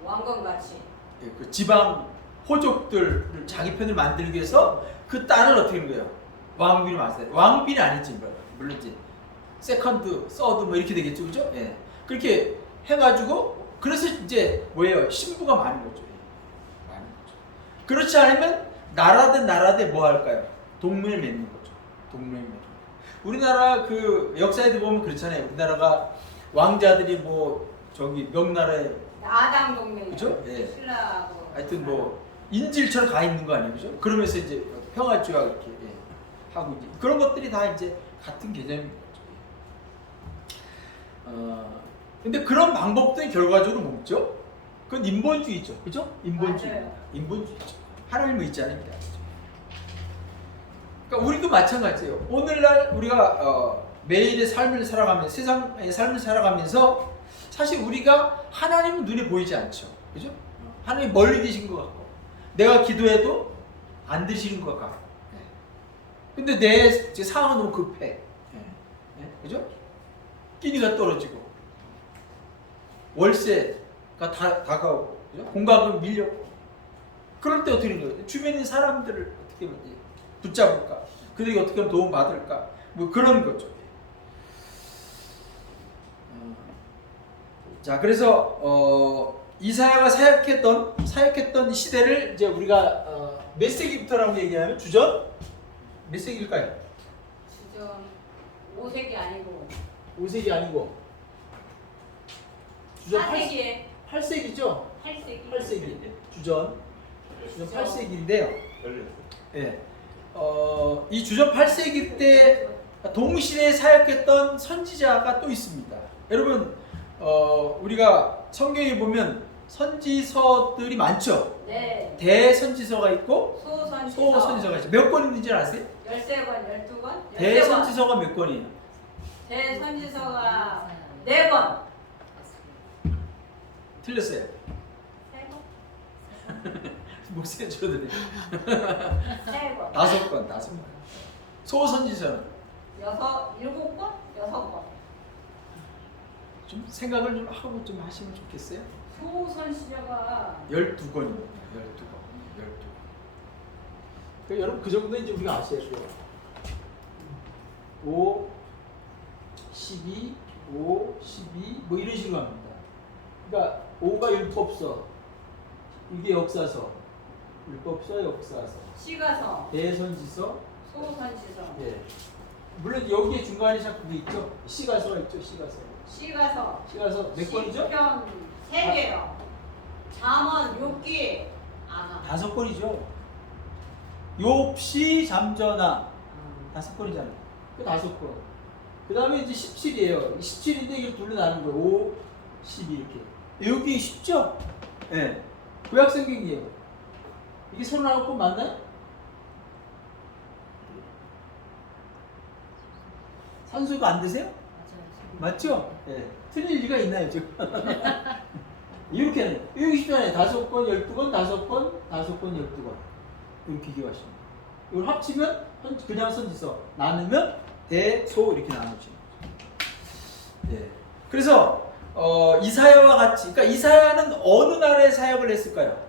왕건같이. 예, 그 지방 호족들을 자기 편을 만들기 위해서 그 딸을 어떻게 하는 거예요? 왕비를 맞아요. 왕비는 아니지, 물론 이제 세컨드, 서드 뭐 이렇게 되겠죠, 그죠? 예, 그렇게 해가지고 그래서 이제 뭐예요? 신부가 많은 거죠. 많은 거죠. 그렇지 않으면 나라든 뭐 할까요? 동맹을 맺는 거죠. 동맹을 맺는 거. 우리나라 그 역사에도 보면 그렇잖아요. 우리나라가 왕자들이 명나라에 야당 동맹. 그죠? 예. 신라하고. 하여튼 인질처럼 가 있는 거 아니에요, 그죠? 그러면서 이제 평화조약 이렇게 하고 이제 그런 것들이 다 이제 같은 개념인 거죠. 근데 그런 방법들이 결과적으로 뭐죠? 그건 인본주의죠, 그죠? 인본주의. 맞아요. 인본주의죠. 하나님을 믿지 않습니다. 그러니까 우리도 마찬가지예요. 오늘날 우리가 매일의 삶을 살아가면서 세상의 삶을 살아가면서 사실 우리가 하나님은 눈에 보이지 않죠, 그죠? 하나님 멀리 계신 것 같고 내가 기도해도 안 들으시는 것 같고 근데 내 상황은 너무 급해, 그죠? 끼니가 떨어지고 월세가 다가오고 그죠? 공과금 밀렸고 그럴 때 어떻게 되는 거예요? 주변에 있는 사람들을 어떻게 붙잡을까? 그들이 어떻게 하면 도움 받을까? 뭐 그런 거죠. 자, 그래서 이사야가 사역했던 시대를 이제 우리가 몇 세기부터라고 얘기하면 주전 몇 세기일까요? 주전 5세기 아니고 5세기 아니고 주전 4세기에 8세기죠? 8세기. 8세기 주전 8세기인데요. 예. 이 주전 8세기 때 동시대에 사역했던 선지자가 또 있습니다. 여러분, 우리가 성경에 보면 선지서들이 많죠. 네. 대선지서가 있고 소선지서. 소선지서가 있죠. 몇 권 있는지 아세요? 13권, 12권? 대선지서가 몇 권이에요? 대선지서가 4권. 틀렸어요. 3권? 목소리 줄어드네. 3권. 5권. 소선지서는 7권? 6권. 좀 생각을 좀 하고 좀 하시면 좋겠어요. 소선지서가 12권입니다. 12권. 여러분 그 정도 이제 우리가 아셔야 돼요. 5, 12, 5, 12 뭐 이런 식으로 합니다. 그러니까 5가 율법서, 이게 역사서, 율법서, 역사서, 시가서, 대선지서, 소선지서. 예. 물론 여기에 중간에 참 그게 있죠. 시가서가 있죠. 시가서 몇 권이죠? 시편 3개요. 잠언, 욥기, 아가. 5권이죠. 욥시, 잠전하 5권이잖아요. 그 5권. 그 다음에 이제 17이에요. 17인데 이게 둘로 나눈 거예요. 5, 12 이렇게. 여기 쉽죠? 예. 네. 구약성경이에요. 이게 39권 맞나요? 산수가 안 되세요? 맞죠? 예. 네. 틀릴 리가 있나요, 지금? 이렇게 하는, 여기 쉽잖아요. 5권, 12권, 5권, 5권, 12권. 이렇게 비교하시면. 이걸 합치면 그냥 선지서, 나누면 대소 이렇게 나누죠. 예. 그래서 이사야와 같이, 그러니까 이사야는 어느 나라에 사역을 했을까요?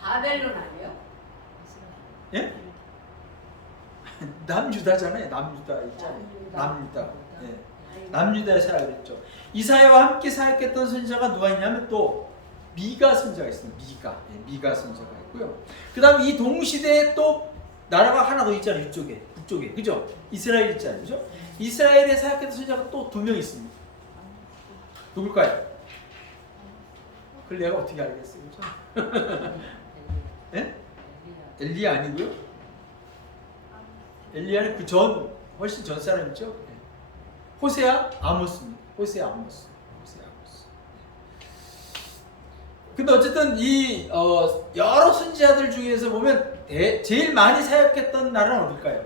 바벨론 아니에요? 예? 남유다잖아요. 남유다 있잖아요. 남유다. 예. 남유다에 사역을 했죠. 이사야와 함께 사역했던 선지자가 누가 있냐면 또 미가 선지자가 있습니다. 미가 선지자가 있고요. 그 다음에 이 동시대에 또 나라가 하나 더 있잖아요. 이쪽에, 북쪽에, 그죠? 이스라엘 있잖아요, 그죠? 이스라엘에 사역했던 선지자가 또 2명 있습니다. 누굴까요? 그걸 내가 어떻게 알겠어요, 그죠? 예? 엘리야 아니고요? 엘리야는 그 훨씬 전 사람이죠. 호세아, 아모스입니다. 호세아, 아모스. 근데 어쨌든 이 여러 선지자들 중에서 보면 제일 많이 사역했던 나라는 어딜까요?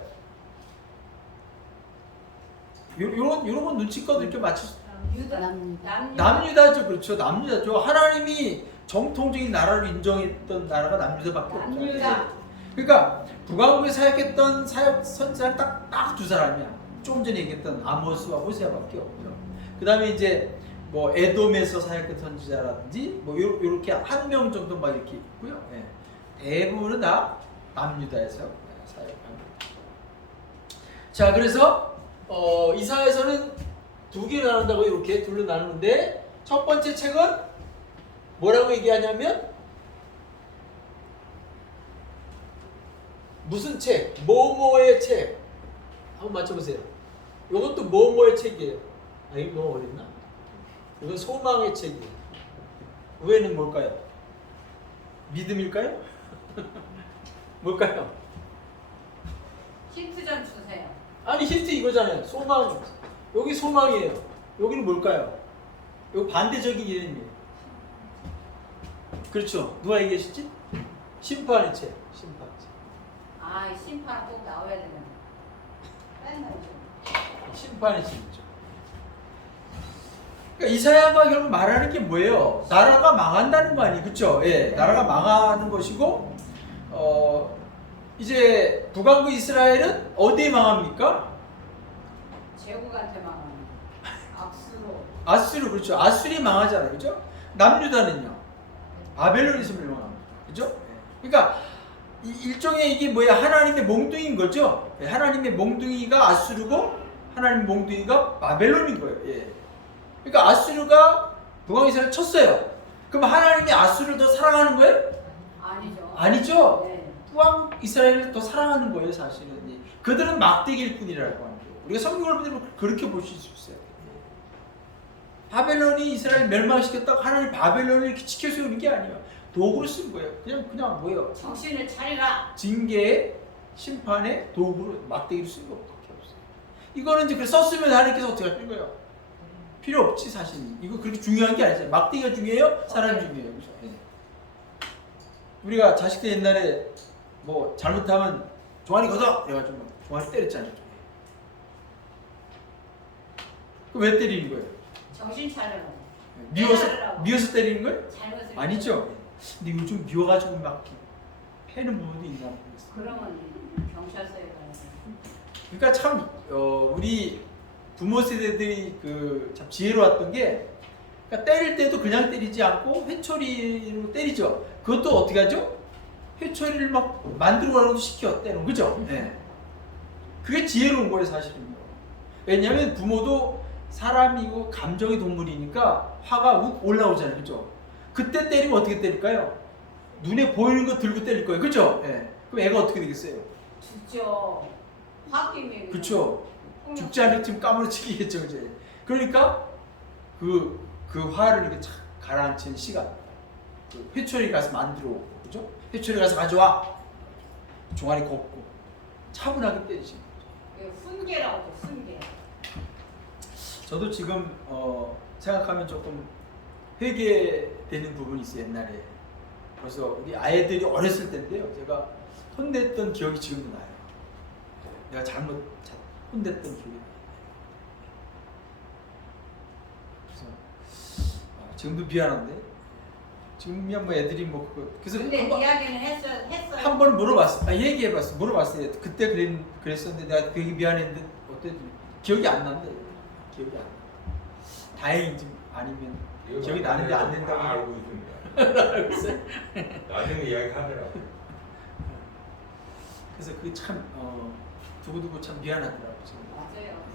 요런 건 눈치껏 이렇게 맞출 수. 남유다죠, 그렇죠. 남유다죠. 하나님이 정통적인 나라로 인정했던 나라가 남유다밖에 없죠. 남유다. 그러니까 북왕국에 사역했던 선지자는 딱 두 사람이야. 조금 전에 얘기했던 아모스와 호세아밖에 없죠. 그 다음에 이제 뭐 에돔에서 사역했던 선지자라든지 뭐 요렇게 한 명 정도 막 이렇게 있고요. 예. 대부분은 다 남유다에서 사역합니다. 자, 그래서 이사야에서는 2개로 나눈다고 이렇게 둘로 나누는데 첫 번째 책은 뭐라고 얘기하냐면 무슨 책? 뭐뭐의 책. 한번 맞춰보세요. 이것도 뭐뭐의 책이에요. 아, 이거 너무 어렵나? 이건 소망의 책이에요. 의외는 뭘까요? 믿음일까요? 뭘까요? 힌트 좀 주세요. 아니 힌트 이거잖아요. 소망. 여기 소망이에요. 여기는 뭘까요? 여기 반대적인 이름이에요. 그렇죠. 누가 얘기하셨지? 심판의 책. 심판의 책. 아, 이 심판 꼭 나와야 되는. 맨날 심판의 책이죠. 그러니까 이사야가 결국 말하는 게 뭐예요? 나라가 망한다는 거 아니에요, 그렇죠? 예, 나라가 망하는 것이고, 이제 북왕국 이스라엘은 어디에 망합니까? 제국한테 망하는. 악수로. 아수르, 그렇죠? 아수르이 망하잖아요, 그렇죠? 남유다는요, 바벨론에서 멸망합니다, 그렇죠? 그러니까 일종의 이게 뭐야? 하나님의 몽둥이인 거죠. 예, 하나님의 몽둥이가 아수르고 하나님의 몽둥이가 바벨론인 거예요. 예. 그러니까 아수르가 북왕 이스라엘을 쳤어요. 그럼 하나님이 아수르를 더 사랑하는 거예요? 아니죠. 아니죠. 네. 북왕 이스라엘을 더 사랑하는 거예요, 사실은. 예. 그들은 막대기일 뿐이라고 하는 거예요. 우리가 성경을 보면 그렇게 보실 수 있어요. 바벨론이 이스라엘 멸망시켰다고 하나님 바벨론을 이렇게 지켜 세우는 게 아니에요. 도구로 쓴 거예요. 그냥 뭐예요? 정신을 차리라. 징계의 심판의 도구로 막대기로 쓴 거밖에 없어요. 이거는 이제 그 썼으면 하나님께서 어떻게 하실 거예요? 필요 없지 사실. 이거 그렇게 중요한 게 아니잖아요. 막대기가 중요해요? 사람이 중요해요. 그렇죠? 예. 우리가 자식 때 옛날에 뭐 잘못하면 종아리 걷어! 이래가지고 종아리 때렸잖아요. 그럼 왜 때리는 거예요? 정신 차리라. 미워서 때리는 거예요? 잘못을. 아니죠. 근데 요즘 미워가지고 막 패는 부분도 있나 모르겠어요. 그러면 경찰서에 가야 돼. 그러니까 참 우리 부모 세대들이 그 참 지혜로웠던 게 그러니까 때릴 때도 그냥 때리지 않고 회초리로 때리죠. 그것도 어떻게 하죠? 회초리를 막 만들어 가라고 시켜 때는 그죠? 네. 그게 지혜로운 거예요 사실은요. 왜냐하면 부모도 사람이고 감정의 동물이니까 화가 욱 올라오잖아요, 그죠? 그때 때리면 어떻게 때릴까요? 눈에 보이는 거 들고 때릴 거예요, 그죠? 네. 그럼 애가 어떻게 되겠어요? 죽죠. 홧김에. 그렇죠. 죽지 않을 팀 까무러치기겠죠, 이제. 그러니까 그 화를 이렇게 착 가라앉히는 시간. 그 회초리 가서 만들어 오고, 그죠? 회초리 가서 가져와. 종아리 걷고 차분하게 때리시는 거죠. 훈계라고 훈계. 저도 지금 생각하면 조금 회개되는 부분이 있어요, 옛날에. 그래서 우리 아이들이 어렸을 때인데요, 제가 혼냈던 기억이 지금도 나요. 내가 혼냈던 기억이 나요. 그래서 지금도 미안한데 지금이야 뭐 애들이 뭐 그거 그래서 근데 이야기는 했어요. 한 번 물어봤어. 얘기해봤어. 물어봤어요. 그때 그랬었는데 내가 되게 미안했는데 어때? 기억이 안 난대. 기억이 안 나. 다행이지 아니면 기억이 나는데 안 된다고. 알고 있습니다. 알고 있어요. 나중에 이야기하더라고. 그래서 그게 참 두고두고 참 미안하더라고 지금. 맞아요.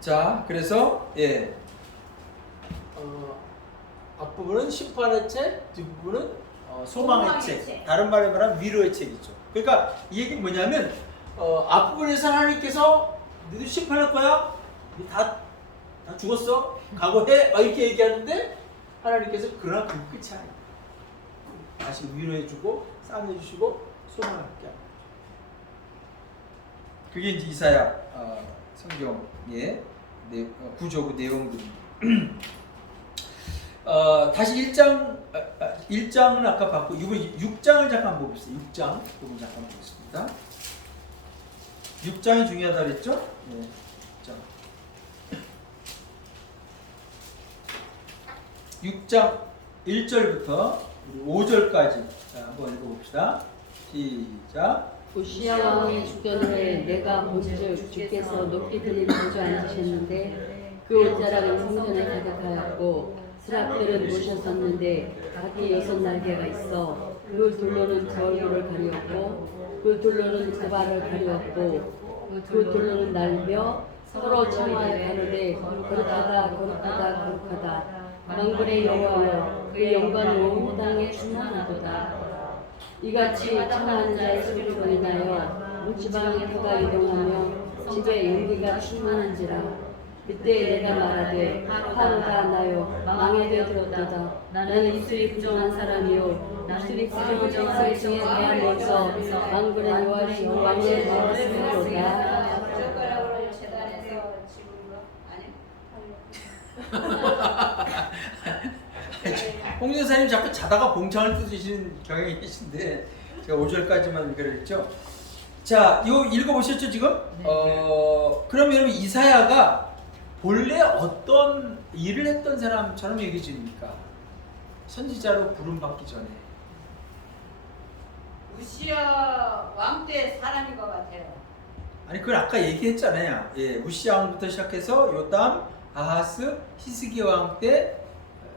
자 그래서 앞부분은 심판의 책, 뒷부분은 소망의 책. 다른 말로 말하면 위로의 책이죠. 그러니까 이 얘기는 뭐냐면 앞부분에서 하나님께서 너희들 심판할 거야. 너 다 죽었어. 각오해. 막 이렇게 얘기하는데 하나님께서 그러나 그 끝이 아니야. 다시 위로해주고 싸매주시고 소망을 갖게 합니다. 그게 이제 이사야 성경의 구조구 내용들입니다. 다시 1장은 아까 봤고 이번 6장을 잠깐 보겠습니다. 6장 부분 잠깐 보겠습니다. 6장이 중요하다 그랬죠? 네. 6장 1절부터 5절까지 한번 읽어봅시다. 시작. 우시야 왕이 죽던 후에 내가 본즉 주께서 높이 들린 보좌 앉으셨는데 그 옷자락은 성전에 가득하였고 스랍들은 모셨었는데 각기 6날개가 있어 그 둘로는 그 얼굴을 가리었고 그 둘로는 그 발을 가리었고 그 둘로는 날며 서로 청하여 가로되 거룩하다 거룩하다 거룩하다 만군의 여호와여 그 영광은 온 땅에 충만하도다. 이같이 청하는 자의 소리로 인하여 온 지방에 그가 이동하며 집에 연기가 충만한지라. 그때 내가 말하되 하루가 나요 망에게 들었도다. 나는 입술이 부정한 사람이요 입술이 부정한 자의 중에 대하면서 만군의 여호와의 왕을 말하시리로다. 젓가락으로 재단에서 집으로 홍 여사님 자꾸 자다가 봉창을 뜯으시는 경향이 계신데 제가 5절까지만 그랬죠. 자, 이거 읽어보셨죠 지금? 네. 그럼 여러분 이사야가 본래 어떤 일을 했던 사람처럼 얘기해집니까? 선지자로 부름받기 전에. 우시야 왕 때 사람인 것 같아요. 아니 그걸 아까 얘기했잖아요. 우시야 왕부터 시작해서 요담, 아하스, 히스기야 왕 때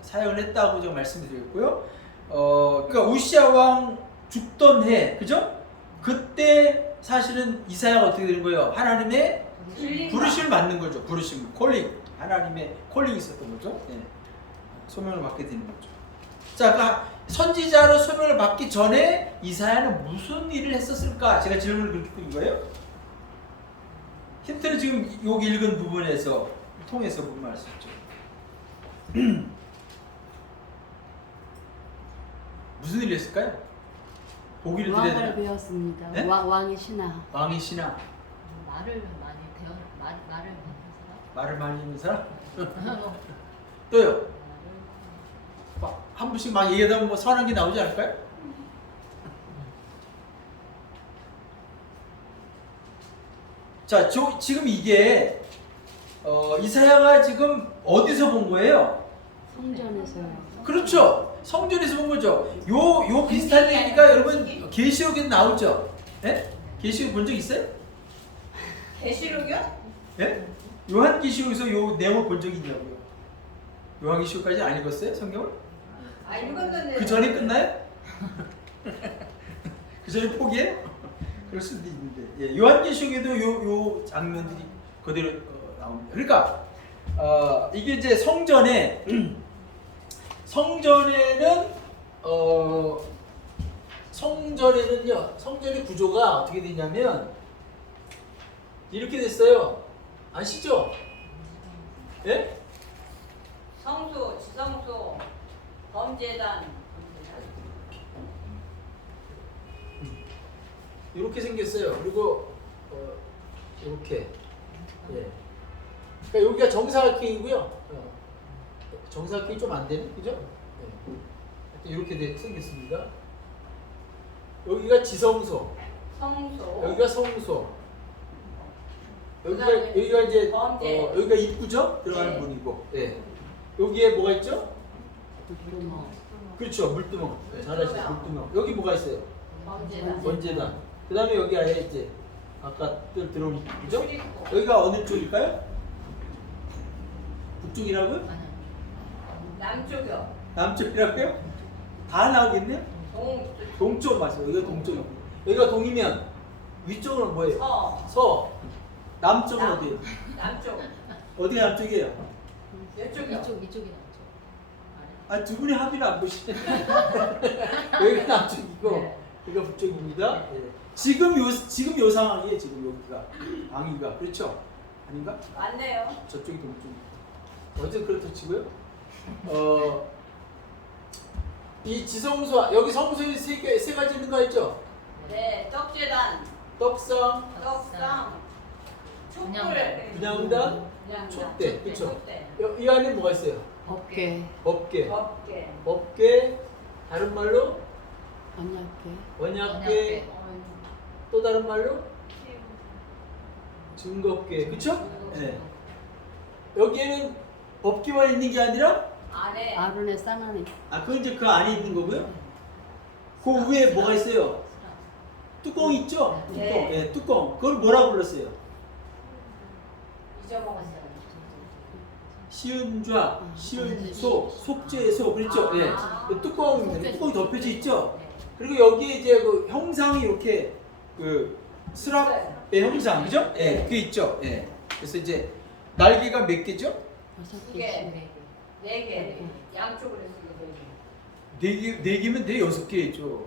사역을 했다고 제가 말씀드렸고요. 그러니까 우시아 왕 죽던 해, 그죠? 그때 사실은 이사야가 어떻게 되는 거예요? 하나님의 부르심을 받는 거죠. 부르심, 콜링, 하나님의 콜링이 있었던 거죠. 예. 소명을 받게 되는 거죠. 자, 그러니까 선지자로 소명을 받기 전에 이사야는 무슨 일을 했었을까? 제가 질문을 그렇게 드린 거예요. 힌트는 지금 여기 읽은 부분에서 통해서 보면 알 수 있죠. 무슨 일을 했을까요? 보기를 드려야 왕을 되나? 배웠습니다. 네? 왕의 신하. 왕의 신하, 말을 많이 배워 말을 말을 많이 있는 사람? 많이 또요? 한 분씩 막 얘기하다 보면 뭐 선한 게 나오지 않을까요? 자, 지금 이게 이사야가 지금 어디서 본 거예요? 성전에서요. 그렇죠. 성전에서 본 거죠. 요 비슷한 얘기가 여러분 계시록에 나오죠. 예? 계시록 본 적 있어요? 계시록이요? 예? 요한계시록에서 요 내용을 본 적이 있냐고요. 요한계시록까지 안 읽었어요? 성경을? 아 읽었는데. 그 전에 끝나요? 그 전에 포기해요? 그럴 수도 있는데. 예, 요한계시록에도 요 장면들이 그대로 나옵니다. 그러니까 이게 이제 성전에는 성전에는요, 성전의 구조가 어떻게 되냐면 이렇게 됐어요. 아시죠? 예? 성소, 지성소, 범죄단. 이렇게 생겼어요. 그리고 이렇게. 예. 그러니까 여기가 정사각형이고요. 정사각형이 좀 안 되는, 그죠? 예. 이렇게 생겼습니다. 여기가 지성소, 성소. 여기가 성소. 여기가 그다음에 이제 범죄. 여기가 입구죠? 들어가는 네. 문이고. 예. 여기에 뭐가 있죠? 물두멍. 그렇죠, 물두멍. 잘하시죠, 물두멍. 여기 뭐가 있어요? 범죄단. 번제단. 그 다음에 여기 아예 이제 아까 들어온 그죠? 출입구. 여기가 어느 쪽일까요? 북쪽이라고요? 남쪽이요. 남쪽이라고요? 다 나오겠네요? 동쪽 맞아요. 여기가 동쪽이고. 여기가 동이면 위쪽은 뭐예요? 서. 서. 남쪽은 남. 어디예요? 남쪽. 어디가 남쪽이에요? 이쪽이요. 이쪽이 나오죠. 아, 두 분이 합의를 안 보시네. 여기가 남쪽이고 네. 여기가 북쪽입니다. 예. 지금 요 상황이에요. 지금 여기가 방위가 그렇죠? 아닌가? 맞네요. 저쪽이 동쪽. 어쨌든 그렇다 치고요. 이 지성소 여기 성소에 세 가지 있는 거 있죠? 네, 떡재단, 떡상, 떡상, 촛불, 분향단, 분향단, 촛대, 그쵸? 촛대, 이 안에 뭐가 있어요? 업계. 법계, 법계, 법계, 다른 말로 언약계. 원약계, 또 다른 말로 증거계, 그쵸? 네. 여기에는 법계만 있는 게 아니라 아래, 아론의 쌍안에. 그건 이제 그 안에 있는 거고요. 그 위에 뭐가 있어요? 뚜껑 있죠? 뚜껑. 네. 예, 뚜껑. 그걸 뭐라고 불렀어요? 잊어먹었어요. 시은좌, 시은소, 속죄소, 그렇죠? 예. 뚜껑입니다. 뚜껑이 덮여져 있죠? 그리고 여기에 이제 그 형상이 이렇게 그 스랍의 형상, 그죠? 예, 그게 있죠. 예. 그래서 이제 날개가 몇 개죠? 6개. 네 개, 양쪽으로 해서 네 개. 네 개면 네 6개죠.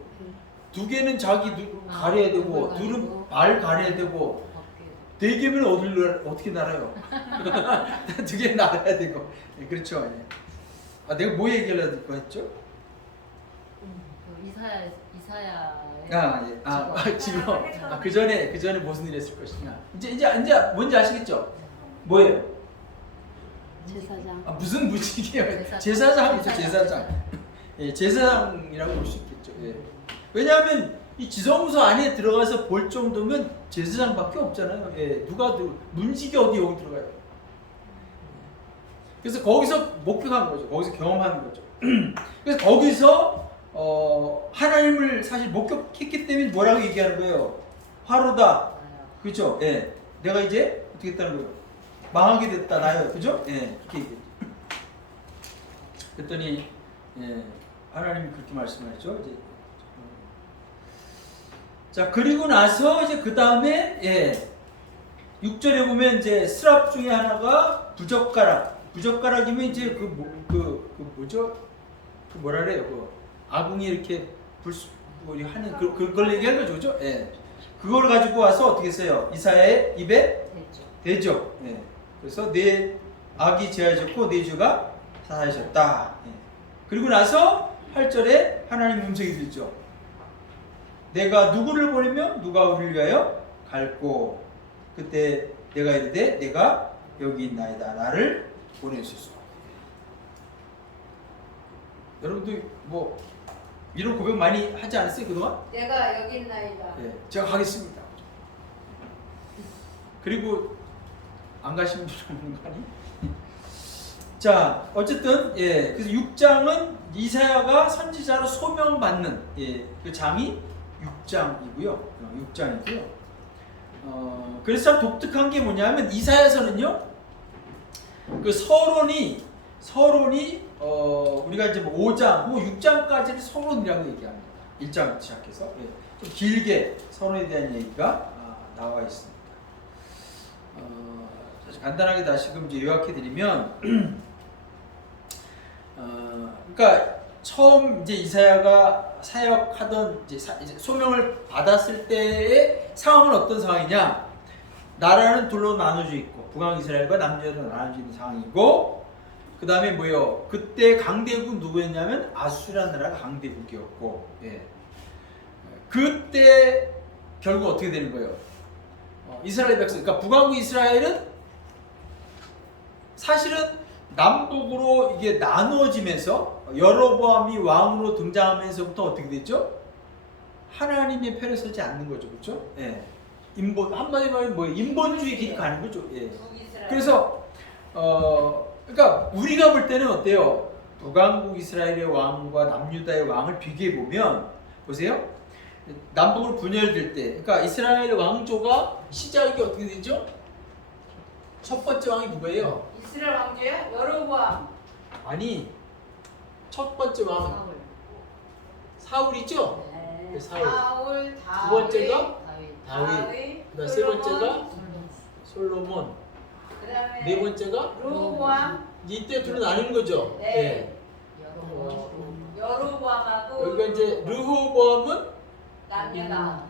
두 개는 자기 눈 가려야 되고, 둘은 발 가려야 되고, 네 개면 어떻게 날아요? 두 개는 날아야 되고. 예, 그렇죠. 예. 내가 뭐 얘기하려고 했죠? 이사야. 예. 지금. 그 전에 무슨 일 했을 것이냐. 이제 뭔지 아시겠죠? 뭐예요? 제사장. 무슨 무직이에요? 제사장이죠, 제사장. 예, 제사장이라고 볼 수 있겠죠. 예. 왜냐하면 이 지성소 안에 들어가서 볼 정도면 제사장밖에 없잖아요. 예, 문직이 어디 여기 들어가요? 그래서 거기서 목격한 거죠. 거기서 경험하는 거죠. 그래서 거기서 하나님을 사실 목격했기 때문에 뭐라고 얘기하는 거예요? 화로다. 그렇죠? 예. 내가 이제 어떻게 했다는 거예요? 망하게 됐다 나요. 그죠? 예. 이렇게 얘기했죠. 그랬더니 하나님이 그렇게 말씀하셨죠. 이제 자 그리고 나서 이제 그 다음에 6절에 보면 이제 스랍 중에 하나가 부젓가락이면 이제 뭐죠? 그 뭐라 그래요? 그 아궁이 이렇게 우리 하는 그걸 얘기하는 거죠, 그죠? 그걸 가지고 와서 어떻게 했어요? 이사야의 입에 대죠. 그래서 내 악이 제하셨고 내 죄가 사하셨다. 그리고 나서 8절에 하나님 음성이 들죠. 내가 누구를 보내면 누가 우리를 위하여 갈고 그때 내가 이르되 내가 여기 있나이다. 나를 보내소서. 여러분들 뭐 이런 고백 많이 하지 않았어요 그동안? 내가 여기 있나이다. 제가 가겠습니다. 그리고 안 가시는 분 없는 거 아니? 자 어쨌든 그래서 6장은 이사야가 선지자로 소명받는 그 장이 6장이고요. 6장이고요. 그래서 참 독특한 게 뭐냐면 이사야서는요. 그 서론이 우리가 이제 뭐 5장, 뭐 6장까지를 서론이라고 얘기합니다. 1장 시작해서 좀 길게 서론에 대한 얘기가 나와 있습니다. 간단하게 다시금 이제 요약해 드리면, 그러니까 처음 이제 이사야가 사역하던 이제 소명을 받았을 때의 상황은 어떤 상황이냐? 나라는 둘로 나눠져 있고 북왕 이스라엘과 남유다로 나눠져 있는 상황이고, 그 다음에 뭐요? 그때 강대국 누구였냐면 아수라는 나라가 강대국이었고, 그때 결국 어떻게 되는 거예요? 이스라엘 백성, 그러니까 북왕국 이스라엘은 사실은 남북으로 이게 나누어지면서 여로보암이 왕으로 등장하면서부터 어떻게 됐죠? 하나님의 편에 서지 않는 거죠, 그렇죠? 한마디로 말하면 뭐예요? 인본주의 길이 가는 거죠. 그래서 그러니까 우리가 볼 때는 어때요? 북왕국 이스라엘의 왕과 남유다의 왕을 비교해 보면 보세요. 남북으로 분열될 때, 그러니까 이스라엘 왕조가 시작이 어떻게 되죠? 첫 번째 왕이 누구예요? 이스라엘 왕조야? 여로보암. 아니, 첫 번째 왕은 사울이죠? 네. 사울. 다윗. 두 번째가 다윗. 그다음 세 번째가 솔로몬. 그다음에 네 번째가 르호보암. 이때 둘은 나뉘는 거죠. 네. 여로보암하고 여기가 이제 르호보암은 남유다.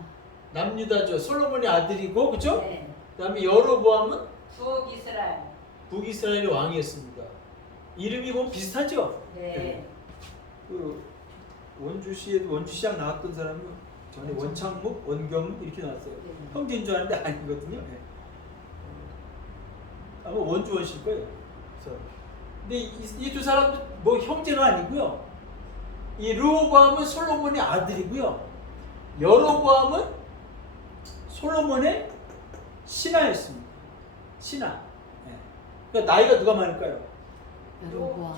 남유다죠. 솔로몬의 아들이고, 그렇죠? 네. 그다음에 여로보암은 북이스라엘. 북이스라엘의 왕이었습니다. 이름이 보면 비슷하죠? 네. 그 원주시에도 원주시장 나왔던 사람은 전에 원창묵, 원경묵 이렇게 나왔어요. 형제인 줄 알았는데 아니거든요. 아마 원주원실 거예요. 그래서 근데 이 두 사람도 뭐 형제가 아니고요. 이 르호보암은 솔로몬의 아들이고요. 여로보암은 솔로몬의 신하였습니다. 신하. 그러니까 나이가 누가 많을까요?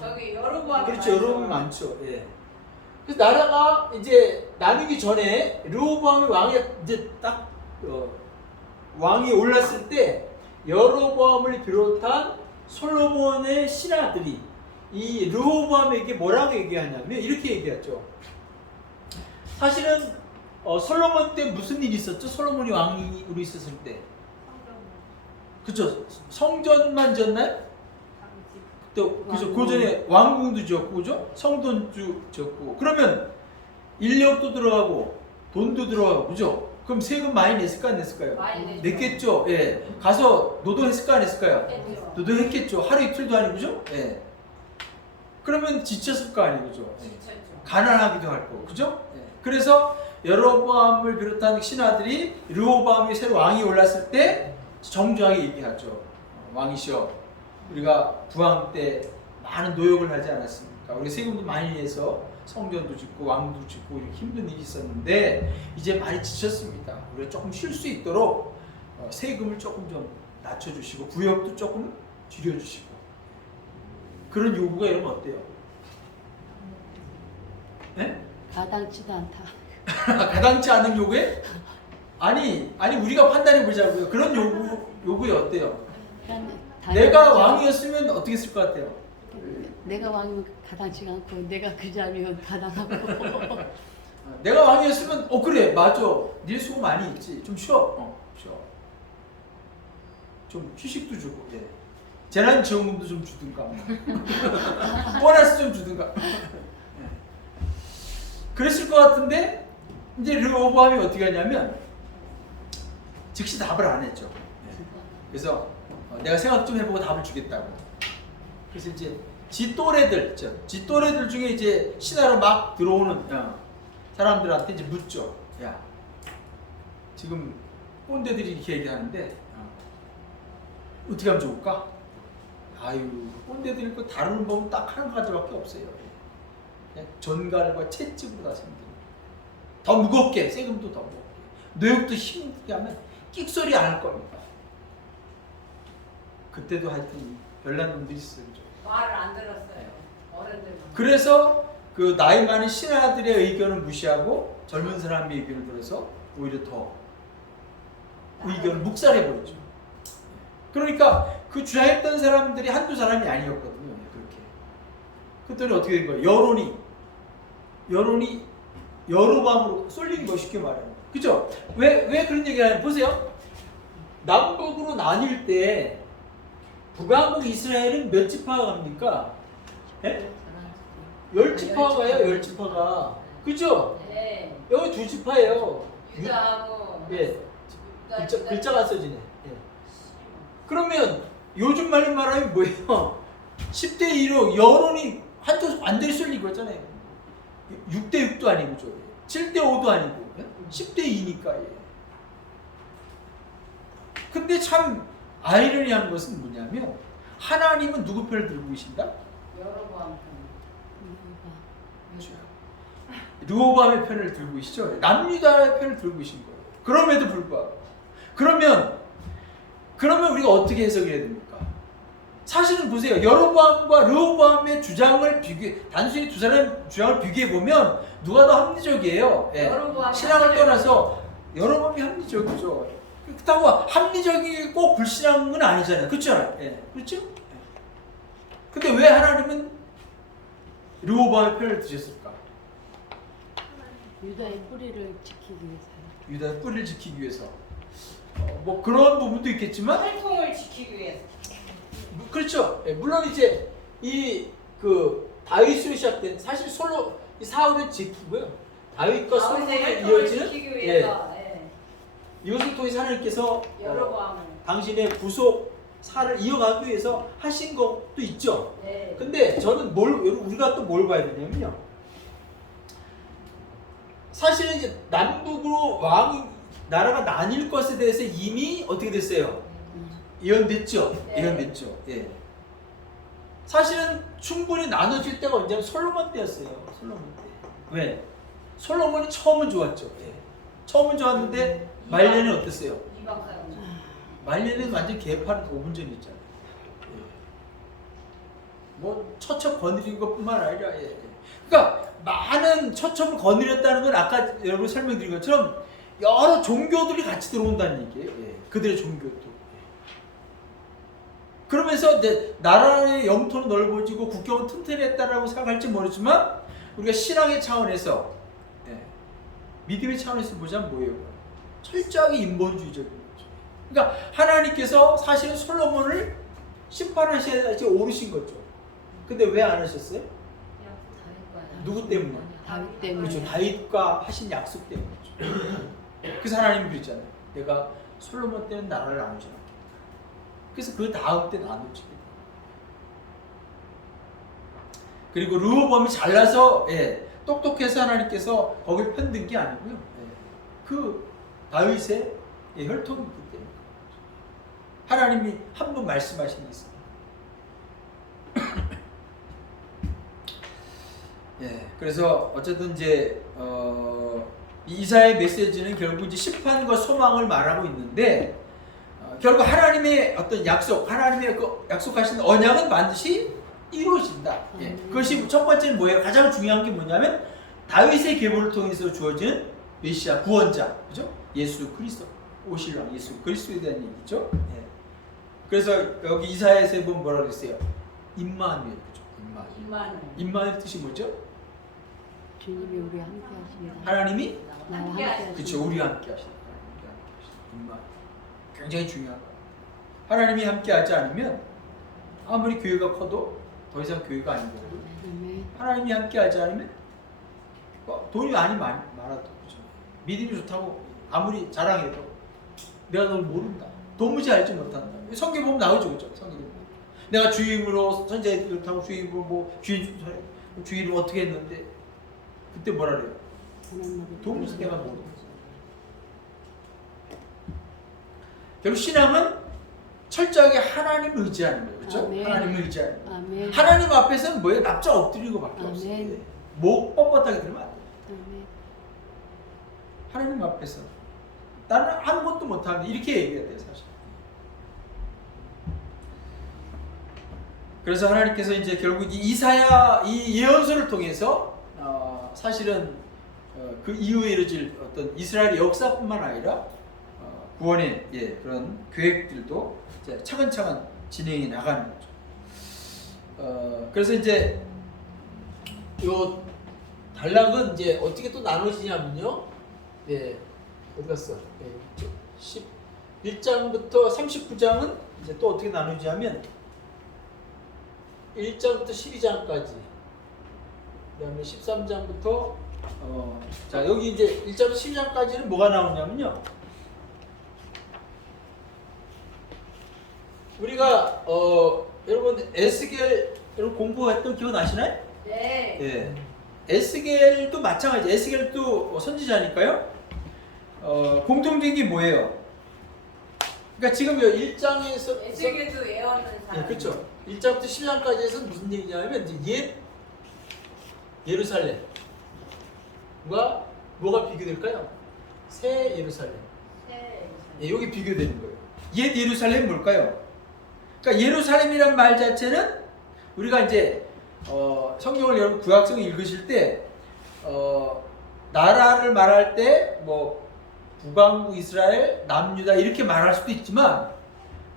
저기 여로보암. 그렇죠. 여로보암이 많죠. 그래서 나라가 이제 나누기 전에 르호보암이 왕이 이제 딱 왕이 올랐을 때 여로보암을 비롯한 솔로몬의 신하들이 이 르호보암에게 뭐라고 얘기하냐면 이렇게 얘기하죠. 사실은 솔로몬 때 무슨 일이 있었죠? 솔로몬이 왕으로 있었을 때. 그렇죠. 성전만 지었나요? 또 그죠. 그 전에 왕궁도 지었고, 그죠? 성전도 지었고. 그러면 인력도 들어가고 돈도 들어가고, 그죠? 그럼 세금 많이 냈을까 안 냈을까요? 많이 냈겠죠. 가서 노동했을까 안 했을까요? 했죠. 노동했겠죠. 하루 이틀도 아니고, 그죠? 그러면 지쳤을 거 아니에요, 그죠? 지쳤죠. 가난하기도 할 거고, 그죠? 그래서 여로보암을 비롯한 신하들이 르호보암이 새로 왕이 올랐을 때 정중하게 얘기하죠. 왕이시여, 우리가 부왕 때 많은 노역을 하지 않았습니까? 우리 세금도 많이 내서 성전도 짓고 왕도 짓고 이렇게 힘든 일이 있었는데 이제 많이 지쳤습니다. 우리가 조금 쉴 수 있도록 세금을 조금 좀 낮춰주시고 부역도 조금 줄여주시고 그런 요구가 이러면 어때요? 네? 가당치도 않다. 가당치 않은 요구에? 아니 우리가 판단해 보자고요. 그런 요구에 어때요? 내가 왕이었으면 어떻게 했을 것 같아요? 내가 왕이면 가당치 않고 내가 그 자리면 가당하고. 내가 왕이었으면 그래 맞아 네 수고 많이 있지 좀 쉬어 쉬어 좀 휴식도 주고 예. 재난지원금도 좀 주든가 보너스 좀 주든가 예. 그랬을 것 같은데 이제 르호보암이 어떻게 하냐면 즉시 답을 안 했죠. 예. 그래서 내가 생각 좀 해보고 답을 주겠다고. 그래서 이제 지 또래들 중에 이제 신하로 막 들어오는 사람들한테 이제 묻죠. 야, 지금 꼰대들이 이렇게 얘기하는데 어떻게 하면 좋을까? 아유, 꼰대들이 그 다루는 법은 딱 한 가지밖에 없어요. 그냥 전갈과 채찍으로 다스리면 됩니다. 더 무겁게, 세금도 더 무겁게, 뇌육도 힘들게 하면 끽소리 안 할 겁니다. 그때도 하여튼 별난 놈들이 있어요. 말을 안 들었어요. 어른들만. 그래서 그 나이 많은 신하들의 의견을 무시하고 젊은 사람의 의견을 들어서 오히려 더 의견을 묵살해버렸죠. 그러니까 그 주장했던 사람들이 한두 사람이 아니었거든요. 그렇게. 그랬더니 어떻게 된 거예요? 여론이 여로밤으로 쏠린 거 쉽게 말하면. 그죠? 왜 그런 얘기를 하냐면 보세요. 남북으로 나뉠 때 북왕국 이스라엘은 몇 지파가 갑니까? 예? 10지파가 가요. 10지파가. 그죠? 네. 여기 2지파예요. 유다하고. 예. 글자가 써지네. 예. 그러면 요즘 말로 말하면 뭐예요? 10대 1로 여론이 한쪽 완전히 쏠린 거잖아요. 6대 6도 아니고 7대 5도 아니고 10대 2니까. 예. 근데 참 아이러니한 것은 뭐냐면 하나님은 누구 편을 들고 계신다? 여러분. 르호보암의 편을 들고 계시죠. 남유다의 편을 들고 계신 거예요. 그럼에도 불구하고 그러면 우리가 어떻게 해석해야 됩니까? 사실은 보세요. 여로보암과 르호보암의 주장을 단순히 두 사람의 주장을 비교해 보면 누가 더 합리적이에요. 예. 신앙을 떠나서 여로보암이 합리적이죠. 그렇다고 합리적이 꼭 불신앙은 아니잖아요. 그렇죠? 예. 그렇죠? 예. 근데 왜 하나님은 르호보암의 편을 드셨을까? 유다의 뿌리를 지키기 위해서. 유다의 뿌리를 지키기 위해서. 뭐 그런 부분도 있겠지만 혈통을 지키기 위해서. 그렇죠. 예, 물론 이제 이 그 다윗으로 시작된 사실 솔로 이 사울은 지키고요. 다윗과 솔로몬에 이어지는 지키기 위해서. 예. 이것을 통해서 하나님께서 여러보암을. 당신의 구속사를 이어가기 위해서 하신 것도 있죠. 네. 근데 저는 우리가 또 뭘 봐야 되냐면요. 사실은 이제 남북으로 나라가 나뉠 것에 대해서 이미 어떻게 됐어요? 예언됐죠. 네. 예언됐죠. 예. 사실은 충분히 나눠질 때가 언제냐면 솔로몬 때였어요. 솔로몬 때. 왜? 솔로몬이 처음은 좋았죠. 예. 처음은 좋았는데 말년에 어땠어요? 이박사님. 말년에는 완전 개판은 5분 전이 있잖아요. 예. 뭐 처첩 거느린 것뿐만 아니라 예. 그러니까 많은 처첩을 거느렸다는 건 아까 여러분 설명드린 것처럼 여러 종교들이 같이 들어온다는 얘기예요. 예. 그들의 종교도. 그러면서 이제 나라의 영토는 넓어지고 국경은 튼튼했다라고 생각할지 모르지만 우리가 신앙의 차원에서 예. 믿음의 차원에서 보자면 뭐예요? 철저하게 인본주의적인 거죠. 그러니까 하나님께서 사실은 솔로몬을 심판하셔야 오르신 거죠. 근데 왜 안 하셨어요? 누구 때문에? 다윗 때문에. 그렇죠. 다윗과 하신 약속 때문이죠. 그래서 하나님이 그랬잖아요. 내가 솔로몬 때는 나라를 나누지 않겠다. 그래서 그 다음 때 나누지. 그리고 르호보암이 잘나서 똑똑해서 하나님께서 거기에 편든 게 아니고요. 그 다윗의 혈통이 있기 때문에 하나님이 한 번 말씀하신 게 있습니다. 그래서 어쨌든 이제 이사야의 메시지는 결국 이제 심판과 소망을 말하고 있는데 결국 하나님의 어떤 약속, 하나님의 그 약속하신 언약은 반드시 이루어진다. 그것이 첫 번째는 뭐예요? 가장 중요한 게 뭐냐면 다윗의 계보를 통해서 주어진 메시아 구원자, 그죠? 예수 그리스도 오실 왕 예수 그리스도에 대한 얘기죠. 그래서 여기 이사야에서 보면 뭐라 그랬어요? 임마누엘, 그죠? 임마누엘. 임마누엘 뜻이 뭐죠? 주님이 우리 함께 하십니다. 하나님이 나와 함께 함께 하십니다. 그렇죠. 우리와 함께 하신다. 임마누엘. 굉장히 중요한 거예요. 하나님이 함께 하지 않으면 아무리 교회가 커도 더 이상 교회가 아니거든요. 아멘. 하나님이 함께 하지 않으면 돈이 많아도 그렇죠. 믿음이 좋다고 아무리 자랑해도 내가 널 모른다. 도무지 알지 못한다. 성경 보면 나오죠, 그렇죠? 성경 보면 내가 주임으로 선자의 뜻하고 주임으로 뭐 주임을 어떻게 했는데 그때 뭐라 그래요? 도무지 내가 모른다. 결국 신앙은 철저하게 하나님을 의지하는 거예요, 그렇죠? 아멘. 하나님을 의지하는 거예요. 아멘. 하나님 앞에서는 뭐예요? 납작 엎드리고밖에 아멘. 없어요. 목 뻣뻣하게 들으면 안 돼요. 아멘. 하나님 앞에서 나는 아무것도 못하는데 이렇게 얘기해야 돼요, 사실. 그래서 하나님께서 이제 결국 이 이사야 이 예언서를 통해서 사실은 그 이후에 이루어질 어떤 이스라엘의 역사뿐만 아니라 구원의 그런 계획들도 이제 차근차근 진행해 나가는 거죠. 그래서 이제 요 단락은 이제 어떻게 또 나눠지냐면요. 어디 갔어? 11장부터 39장은 이제 또 어떻게 나누냐면 1장부터 12장까지, 그 다음에 13장부터 자 여기 이제 1장부터 12장까지는 뭐가 나오냐면요. 우리가 여러분 에스겔 여러분 공부했던 기억 나시나요? 네. 예. 에스겔도 마찬가지. 에스겔도 선지자니까요. 공통된 게 뭐예요? 그러니까 지금 1장에서 에스겔도 예언은 사람. 그렇죠. 1장부터 10장까지에서 무슨 얘기냐면 이제 옛 예루살렘과 뭐가 비교될까요? 새 예루살렘. 네. 여기 비교되는 거예요. 옛 예루살렘 뭘까요? 그러니까 예루살렘이란 말 자체는 우리가 이제 성경을 여러분 구약성을 읽으실 때 나라를 말할 때 뭐 북왕국 이스라엘, 남유다 이렇게 말할 수도 있지만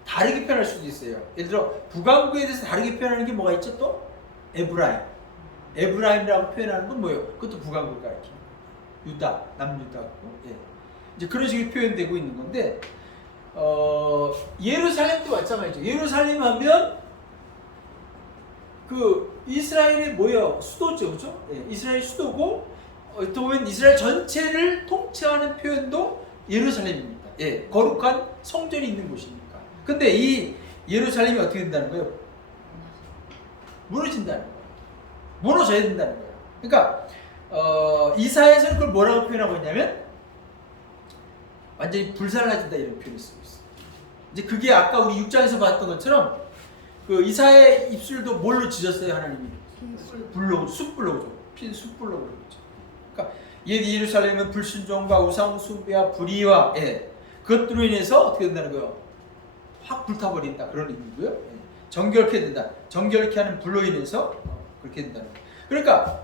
다르게 표현할 수도 있어요. 예를 들어 북왕국에 대해서 다르게 표현하는 게 뭐가 있죠? 또 에브라임. 에브라임이라고 표현하는 건 뭐예요? 그것도 북왕국을 가리킵니다. 유다, 남유다고. 이제 그런 식으로 표현되고 있는 건데 예루살렘도 마찬가지죠. 예루살렘 하면 그 이스라엘의 뭐예요? 수도죠, 그렇죠? 이스라엘 수도고 또 보면 이스라엘 전체를 통치하는 표현도 예루살렘입니다. 거룩한 성전이 있는 곳이니까. 근데 이 예루살렘이 어떻게 된다는 거예요? 무너진다는 거예요. 무너져야 된다는 거예요. 그러니까 이사야에서는 그걸 뭐라고 표현하고 있냐면 완전히 불살라진다 이런 표현을 쓰고 있어요. 이제 그게 아까 우리 6장에서 봤던 것처럼 그 이사야의 입술도 뭘로 지졌어요, 하나님이? 불로, 숯불로, 핀 숯불로 그러죠. 그러니까 옛 예루살렘은 불순종과 우상 숭배와 불의와 그것들로 인해서 어떻게 된다는 거예요? 확 불타버린다 그런 의미고요. 정결케 된다. 정결케 하는 불로 인해서 그렇게 된다는 거예요. 그러니까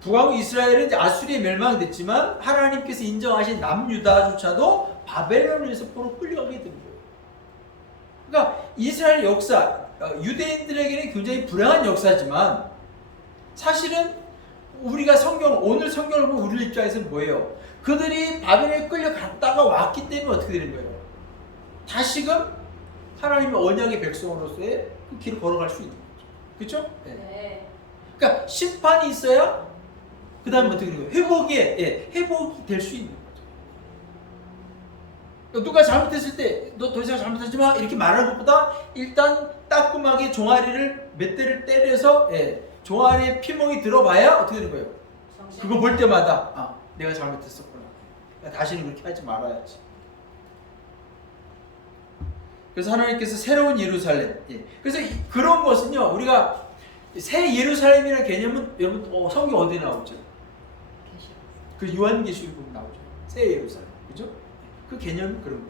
북왕국 이스라엘은 이제 아수리에 멸망됐지만 하나님께서 인정하신 남유다조차도 바벨론에서 포로 끌려가게 된 거예요. 그러니까 이스라엘 역사, 유대인들에게는 굉장히 불행한 역사지만 사실은 우리가 오늘 성경을 보면 우리 입장에서는 뭐예요? 그들이 바벨론에 끌려갔다가 왔기 때문에 어떻게 되는 거예요? 다시금 하나님의 언약의 백성으로서의 그 길을 걸어갈 수 있는 거죠. 그렇죠? 네. 그러니까 심판이 있어야 그 다음에 어떻게 되는 거예요? 회복이 될 수 있는 거죠. 누가 잘못했을 때 너 더 이상 잘못하지 마 이렇게 말하는 것보다 일단 따끔하게 종아리를 몇 대를 때려서 종아리에 피멍이 들어봐야 어떻게 되는 거예요? 그거 볼 때마다 내가 잘못했었구나. 다시는 그렇게 하지 말아야지. 그래서 하나님께서 새로운 예루살렘. 그래서 그런 것은요 우리가 새 예루살렘이라는 개념은 여러분 성경 어디에 나오죠? 그 요한계시록 보면 나오죠. 새 예루살렘, 그죠? 그 개념은 그런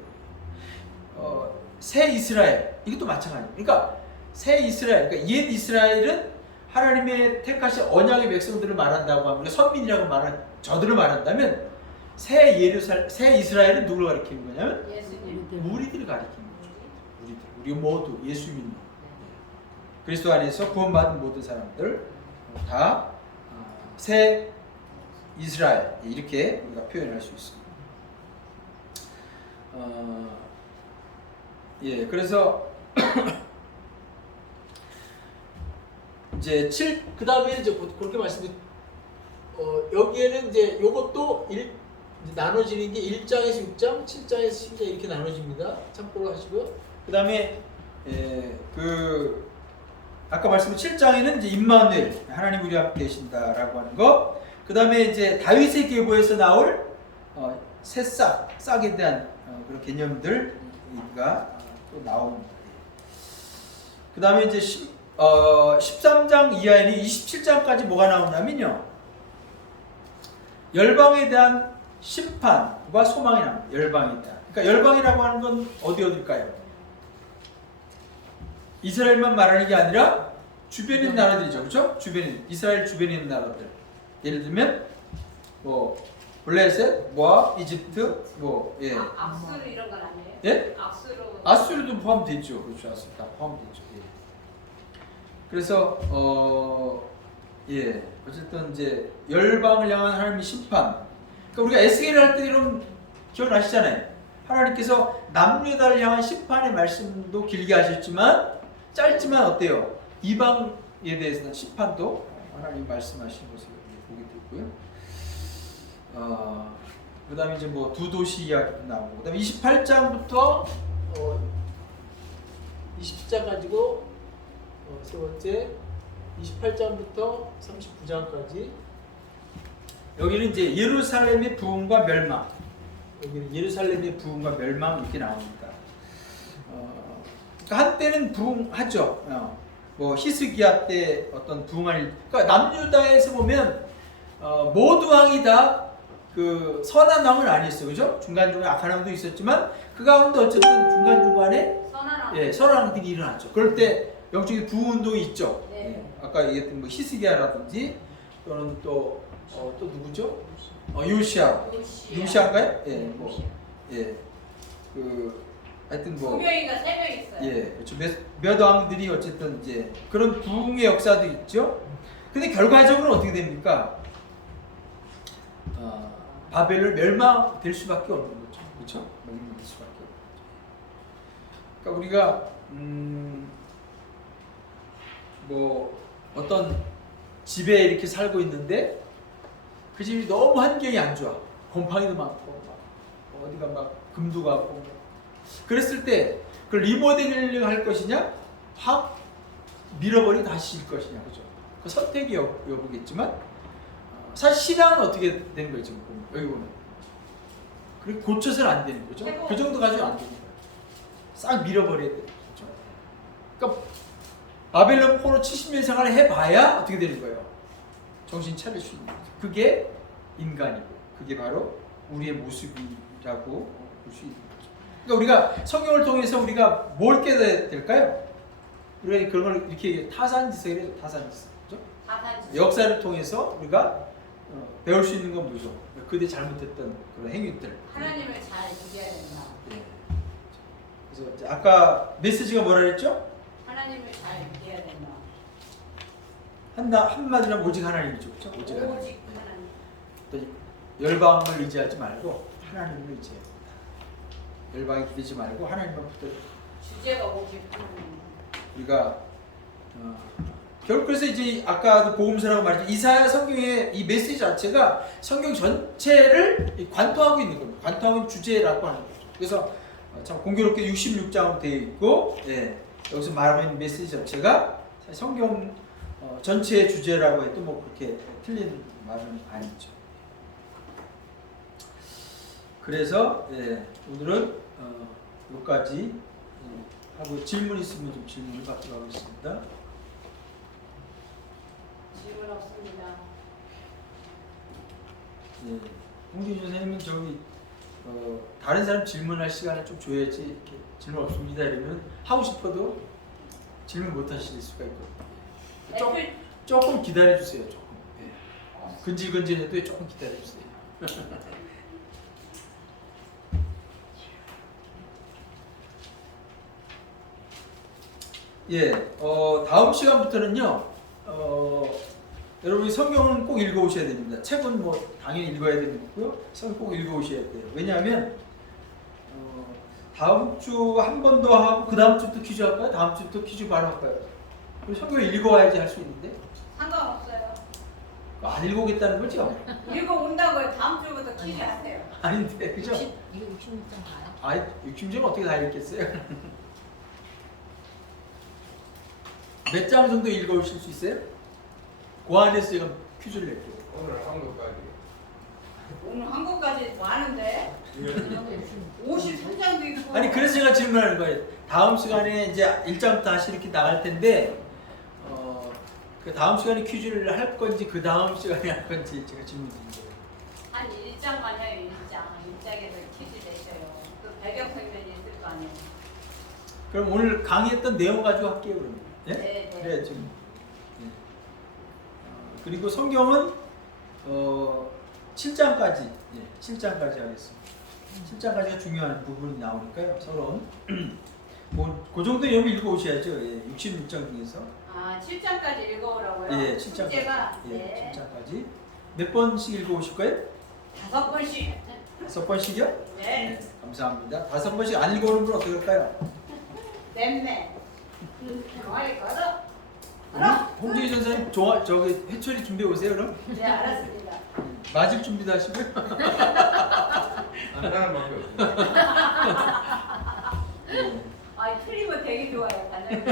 거예요. 새 이스라엘 이것도 마찬가지예요. 그러니까 새 이스라엘, 그러니까 옛 이스라엘은 하나님의 택하신 언약의 백성들을 말한다고 하면 선민이라고 말한 저들을 말한다면 새 이스라엘은 누구를 가리키는 거냐면 예수님. 우리들을 가리키는 거죠. 우리 모두 예수 믿는. 그리스도 안에서 구원받은 모든 사람들 다 새 이스라엘 이렇게 우리가 표현할 수 있습니다. 예, 그래서 이제 7 그다음에 이제 그렇게 말씀드린 여기에는 이제 요것도 이제 나눠지는 게 1장에서 6장, 7장에서 10장 이렇게 나눠집니다. 참고로 하시고요. 그다음에 그 아까 말씀드린 7장에는 이제 임마누엘 하나님 우리와 함께 계신다라고 하는 거. 그다음에 이제 다윗의 계보에서 나올 새싹, 싹에 대한 그런 개념들가 또 나옵니다. 그다음에 이제 13장 이하에는 27장까지 뭐가 나오냐면요. 열방에 대한 심판과 소망이 나옵니다. 열방에 대한. 그러니까 열방이라고 하는 건 어디일까요? 이스라엘만 말하는 게 아니라 주변에 있는 나라들이죠. 그렇죠? 주변에 이스라엘 주변에 있는 나라들. 예를 들면 뭐 블레셋, 모압, 이집트, 뭐 예. 악수르 이런 건 아니에요? 예? 악수르. 아수르도 포함되죠. 그렇죠. 아수르 다 포함되죠. 예. 그래서 예. 어쨌든 이제 열방을 향한 하나님의 심판. 그러니까 우리가 에스겔을 할 때 이런 기억나시잖아요. 하나님께서 남유다를 향한 심판의 말씀도 길게 하셨지만 짧지만 어때요? 이방에 대해서는 심판도 하나님 말씀하신 것을 보게 되고요. 그다음에 이제 뭐 두 도시 이야기도 나오고, 그다음에 28장부터 27장 가지고 세 번째 28장부터 39장까지 여기는 이제 예루살렘의 부흥과 멸망. 여기는 예루살렘의 부흥과 멸망 이렇게 나옵니다. 그러니까 한때는 부흥하죠. 뭐 히스기야 때 어떤 부흥할, 그러니까 남유다에서 보면 모두 왕이 다 그 선한 왕은 아니었어요, 그죠? 중간 중간 악한 왕도 있었지만 그 가운데 어쨌든 중간 중간에 선한 왕들이 일어났죠. 그럴 때 영적인 부흥 운동이 있죠. 네. 아까 얘기했던 뭐 히스기야라든지 또는 또 누구죠? 요시아인가요? 예, 뭐 예, 그 하여튼 뭐 두 명인가 세 명 있어요. 예, 그렇죠. 몇 왕들이 어쨌든 이제 그런 부흥의 역사도 있죠. 근데 결과적으로 어떻게 됩니까? 바벨을 멸망될 수밖에 없는 거죠. 그렇죠? 멸망될 수밖에 없는 거죠. 그러니까 우리가 뭐 어떤 집에 이렇게 살고 있는데 그 집이 너무 환경이 안 좋아. 곰팡이도 많고 막 어디가 막 금도 가고. 그랬을 때 그 리모델링 할 것이냐, 확 밀어버리고 다시 질 것이냐, 그죠? 그 선택이 여부겠지만 사실 신앙은 어떻게 되는 거죠? 여기 보면 그리고 고쳐서는 안 되는 거죠. 그 정도 가지고 안 되는 거예요. 싹 밀어버려야 돼요, 그렇죠? 그러니까 바벨론 포로 70년 생활을 해봐야 어떻게 되는 거예요? 정신 차릴 수 있는 거죠. 그게 인간이고, 그게 바로 우리의 모습이라고 볼 수 있는 거죠. 그러니까 우리가 성경을 통해서 우리가 뭘 깨달아야 될까요? 우리가 그런 걸 이렇게 타산지석이래요. 타산지석. 그렇죠? 역사를 통해서 우리가 배울 수 있는 건 뭐죠? 그때 잘못했던 그런 행위들. 하나님을 잘 믿어야 된다. 네. 그래서 이제 아까 메시지가 뭐라 그랬죠? 하나님을 잘 믿어야 된다. 한마디로 오직 하나님이죠. 그렇죠? 오직 하나님. 오직 하나님. 또 열방을 의지하지 말고 하나님을 의지해야 된다. 열방에 기대지 말고 하나님만 붙들어. 주제가 오직 하나님. 우리가 결국 그래서 이제 아까도 복음서라고 말했죠. 이사야 성경의 이 메시지 자체가 성경 전체를 관통하고 있는 겁니다. 관통하고 있는 주제라고 하는 거죠. 그래서 참 공교롭게 66장으로 되어 있고, 예, 여기서 말하고 있는 메시지 자체가 사실 성경 전체의 주제라고 해도 뭐 그렇게 틀린 말은 아니죠. 그래서 예, 오늘은 여기까지 하고 질문 있으면 좀 질문을 받도록 하겠습니다. 질문 없습니다. 예, 홍진 선생님은 저기 다른 사람 질문할 시간을 좀 줘야지. 이렇게 질문 없습니다 이러면 하고 싶어도 질문 못 하실 수가 있거든요. 조금 기다려 주세요. 조금. 예. 근질근질해도 조금 기다려 주세요. 다음 시간부터는요. 여러분이 성경은 꼭 읽어오셔야 됩니다. 책은 뭐 당연히 읽어야 되고요. 성경 꼭 읽어오셔야 돼요. 왜냐하면 다음 주 한 번 더 하고 그 다음 주부터 퀴즈 할까요? 다음 주부터 퀴즈 바로 할까요? 그리고 성경을 읽어와야지 할 수 있는데 상관없어요. 안 읽어오겠다는 거죠? 읽어온다고요. 다음 주부터 퀴즈 하세요. 아닌데 그죠? 이거 66장 가요? 아이 60점 어떻게 다 읽겠어요? 몇 장 정도 읽어오실 수 있어요? 그 안에서 제가 퀴즈를 낼게요. 오늘 한국까지. 오늘 한국까지 많은데 53장도 있고. 아니 그래서 제가 질문하는 거예요. 다음 시간에 이제 1장부터 다시 이렇게 나갈 텐데 그 다음 시간에 퀴즈를 할 건지 그 다음 시간에 할 건지 제가 질문드린 거예요. 한 1장 만약에 1장에서 퀴즈 내셔요. 또 배경 설명이 있을 거 아니에요. 그럼 오늘 강의했던 내용 가지고 할게요 그러면. 예? 네, 네. 그래 지금. 예. 그리고 성경은 7장까지 7장까지 하겠습니다. 7장까지가 중요한 부분이 나오니까요. 서론. 그 정도 여러분 읽어오셔야죠. 66장 중에서. 7장까지 읽어오라고요? 예, 7장까지. 숙제가? 예, 네. 7장까지. 몇 번씩 읽어오실 거예요? 5번씩. 5번씩이요? 네. 감사합니다. 5번씩 안 읽어오는 분 어떻게 할까요? 맴매. 정말 걸어. 홍준희 선생님, 저기 회초리 준비해 오세요, 그럼. 네, 알았습니다. 맞을 준비도 하시고요. 안 나는 밖에 없어. 틀리면 되게 좋아요, 단장님.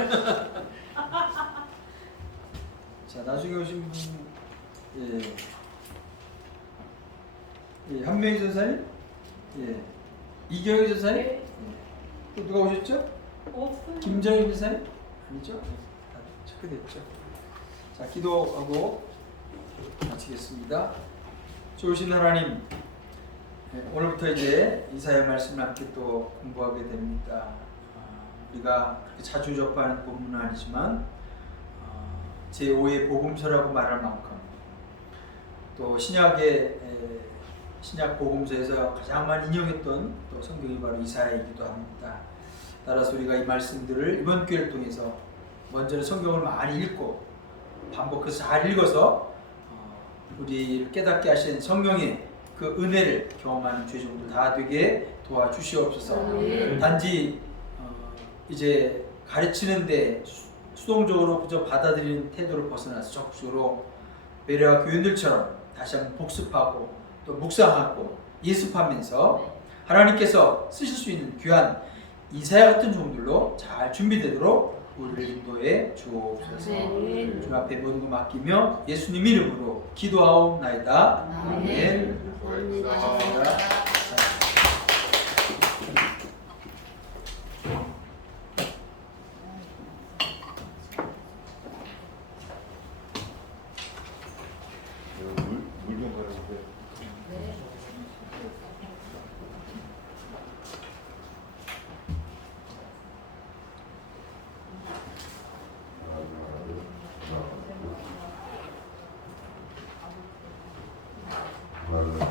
자, 나중에 오신 분, 한명희 전사님, 이경희 전사님, 또 누가 오셨죠? 없어요. 김정희 전사님, 아니죠? 다 체크됐죠. 자, 기도하고 마치겠습니다. 좋으신 하나님, 오늘부터 이제 이사야 말씀을 함께 또 공부하게 됩니다. 우리가 그렇게 자주 접하는 본문은 아니지만 제5의 복음서라고 말할 만큼 또 신약 복음서에서 가장 많이 인용했던 또 성경이 바로 이사야이기도 합니다. 따라서 우리가 이 말씀들을 이번 기회를 통해서 먼저는 성경을 많이 읽고 반복해서 잘 읽어서 우리를 깨닫게 하신 성령의 그 은혜를 경험하는 죄종들 다 되게 도와주시옵소서. 단지 이제 가르치는데 수동적으로 그저 받아들이는 태도를 벗어나서 적극적으로 베레아 교인들처럼 다시 한번 복습하고 또 묵상하고 예습하면서 하나님께서 쓰실 수 있는 귀한 이사야 같은 종들로 잘 준비되도록 우리를 인도해 주옵소서. 주 앞에 모든 것 맡기며 예수님 이름으로 기도하옵나이다. 아멘. 감사합니다. 물좀 가져오세요. Well,